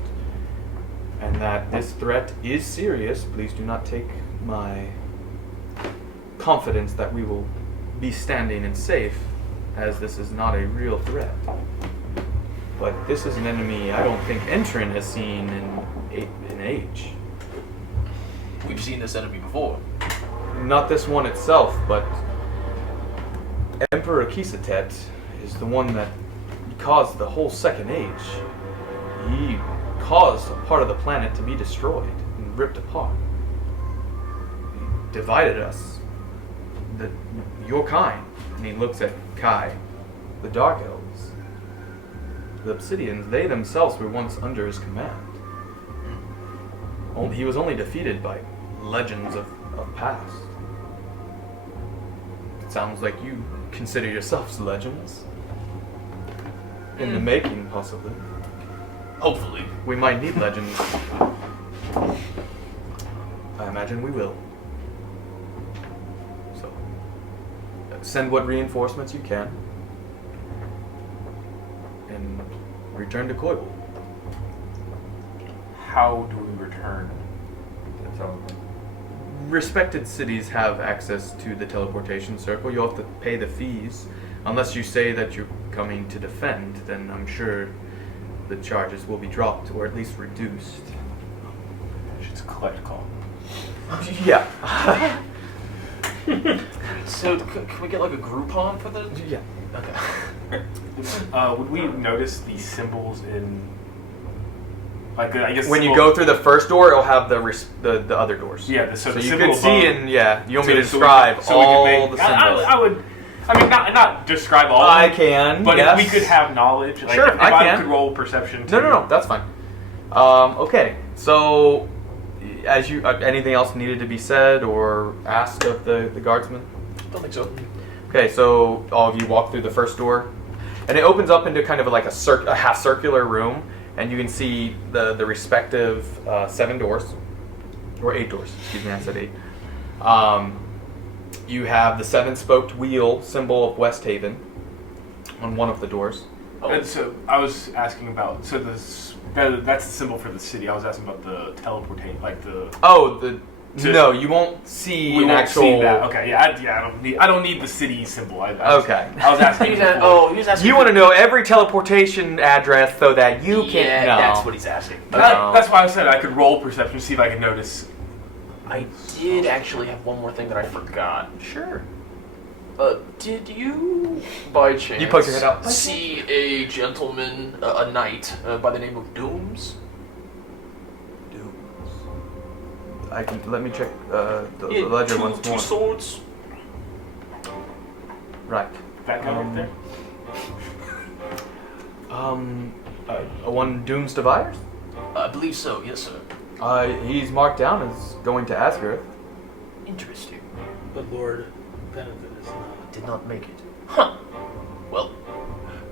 And that this threat is serious. Please do not take my confidence that we will be standing and safe, as this is not a real threat. But this is an enemy I don't think Entorin has seen in age. We've seen this enemy before. Not this one itself, but Emperor Kisatet is the one that caused the whole Second Age. He caused a part of the planet to be destroyed and ripped apart. He divided us, your kind. And he looks at Kai, the Dark Elves. The Obsidians, they themselves were once under his command. He was only defeated by legends of past. It sounds like you consider yourselves legends. In the making, possibly. Hopefully. We might need legends. I imagine we will. So, send what reinforcements you can. And return to Coibal. How do we return? That's all. Respected cities have access to the teleportation circle. You'll have to pay the fees. Unless you say that you're coming to defend, then I'm sure the charges will be dropped or at least reduced. Should collect call. Yeah. So, can we get like a Groupon for the? Yeah. Okay. Would we notice the symbols in, like, I guess When you go through the first door, it'll have the other doors. Yeah, So the you symbol can see above. and you want me to So we describe so we could all make- the symbols? I would. I mean, not describe all. I of them, can, But yes. if we could have knowledge, like Sure, if I I can. could roll perception. No, that's fine. Okay, so as you anything else needed to be said or asked of the guardsmen? Don't think so. Okay, so all of you walk through the first door, and it opens up into kind of like a half circular room, and you can see the respective 7 doors, or 8 doors. Excuse me, I said 8. You have the 7-spoked wheel symbol of West Haven on one of the doors. And so I was asking about that's the symbol for the city. I was asking about the teleportate, like the. Oh, no, you won't see We an won't actual. see that. Okay, I don't need the city symbol. Okay. I was asking. He before. was asking. You want to know every teleportation address so that you can. Yeah, No. that's what he's asking. That's why I said I could roll perception, see if I could notice. I did actually have one more thing that I forgot. Sure. Did you, by chance, You poke your head out. see a gentleman, a knight, by the name of Dooms? Let me check the ledger once two more. swords. Right. That guy right there. One Doom's Dividers? I believe so, yes, sir. He's marked down as going to Asgard. Interesting. But Lord Benefit is not. Did not make it. Huh. Well,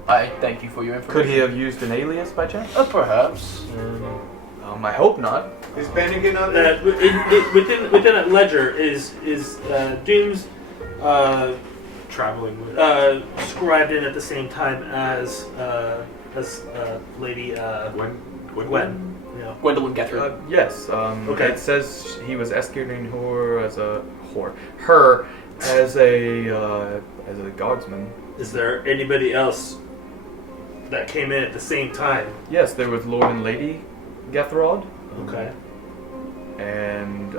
I thank you for your information. Could he have used an alias by chance? Perhaps. I hope not. Is Bennigan on there? Within that ledger is Doom's Traveling with. scribed in at the same time as Lady Gwen. Yeah. Gwendolyn Gethard. Yes. Okay. It says he was escorting her as a guardsman. Is there anybody else that came in at the same time? Yes, there was Lord and Lady Gethrod. Okay. And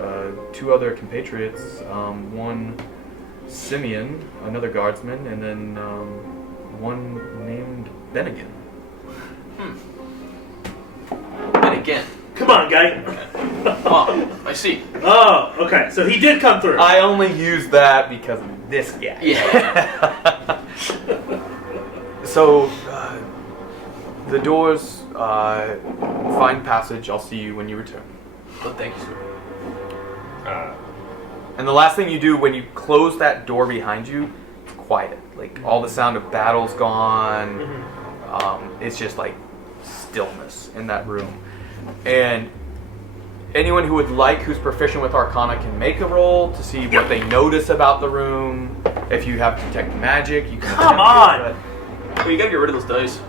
2 other compatriots. One Simeon, another guardsman, and then one named Bennigan. And again. Come on, guy. I see. Oh, okay. So he did come through. I only use that because of this guy. Yeah. So, the doors find passage. I'll see you when you return. Well, thank you, sir. And the last thing you do when you close that door behind you, it's quiet. Like, all the sound of battle's gone. It's just like stillness in that room. And anyone who would like, who's proficient with Arcana, can make a roll to see what they notice about the room. If you have detect magic, you can. Come on! Well, you gotta get rid of those dice.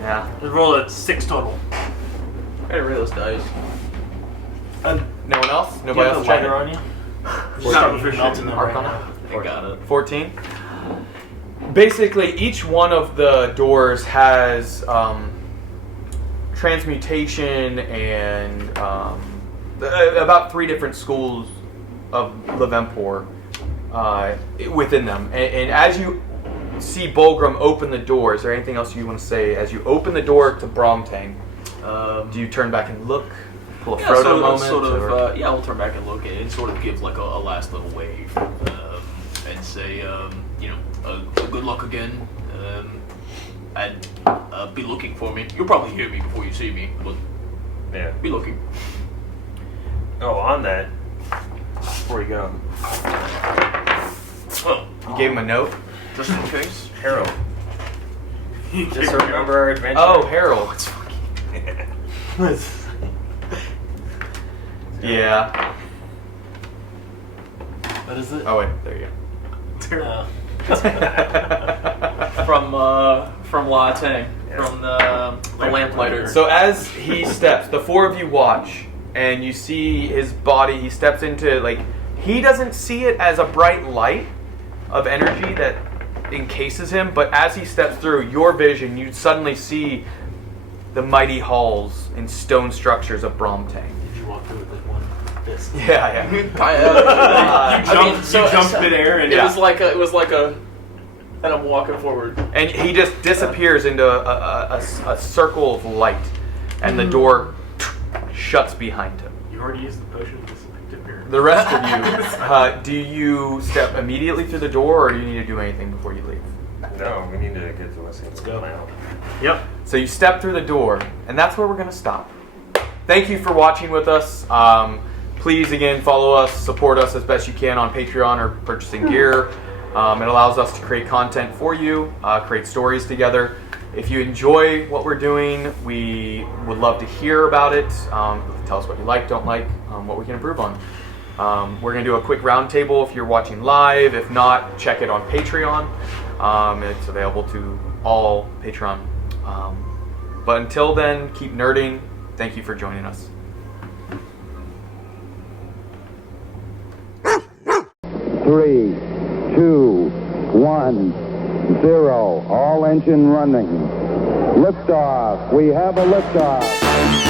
Yeah. We roll at 6 total. Gotta get rid of those dice. No one else? Do you Nobody have else the checking? lighter on you? Not proficient in Arcana. Arcana. I got it. 14. Basically, each one of the doors has transmutation and about 3 different schools of Levempor within them. And as you see Bulgrim open the door, is there anything else you want to say as you open the door to Bromtang? Do you turn back and look? Pull a Frodo moment? I'll turn back and look and sort of give like a last little wave and say, good luck again. And be looking for me. You'll probably hear me before you see me, but Yeah. be looking. Oh, on that, before you go, Well, You gave him a note? just in case. Harold. Just remember our adventure. Oh, Harold. Yeah. What is it? Oh, wait. There you go. From La Tang, from the lamplighter. So as he steps, the 4 of you watch, and you see his body. He steps into, like, he doesn't see it as a bright light of energy that encases him, but as he steps through your vision, you suddenly see the mighty halls and stone structures of Bromtang. Did you walk through with this one fist? Yeah. You jumped midair and It was like a, and I'm walking forward. And he just disappears into a circle of light, and the door shuts behind him. You already used the potion to disappear. The rest of you, do you step immediately through the door, or do you need to do anything before you leave? No, we need to get to what's Let's go. Yep. So you step through the door, and that's where we're going to stop. Thank you for watching with us. Please, again, follow us, support us as best you can on Patreon or purchasing gear. It allows us to create content for you, create stories together. If you enjoy what we're doing, we would love to hear about it. Tell us what you like, don't like, what we can improve on. We're going to do a quick roundtable if you're watching live. If not, check it on Patreon. It's available to all Patreon. But until then, keep nerding. Thank you for joining us. Three, 2, 1, 0. All engine running. Liftoff. We have a liftoff.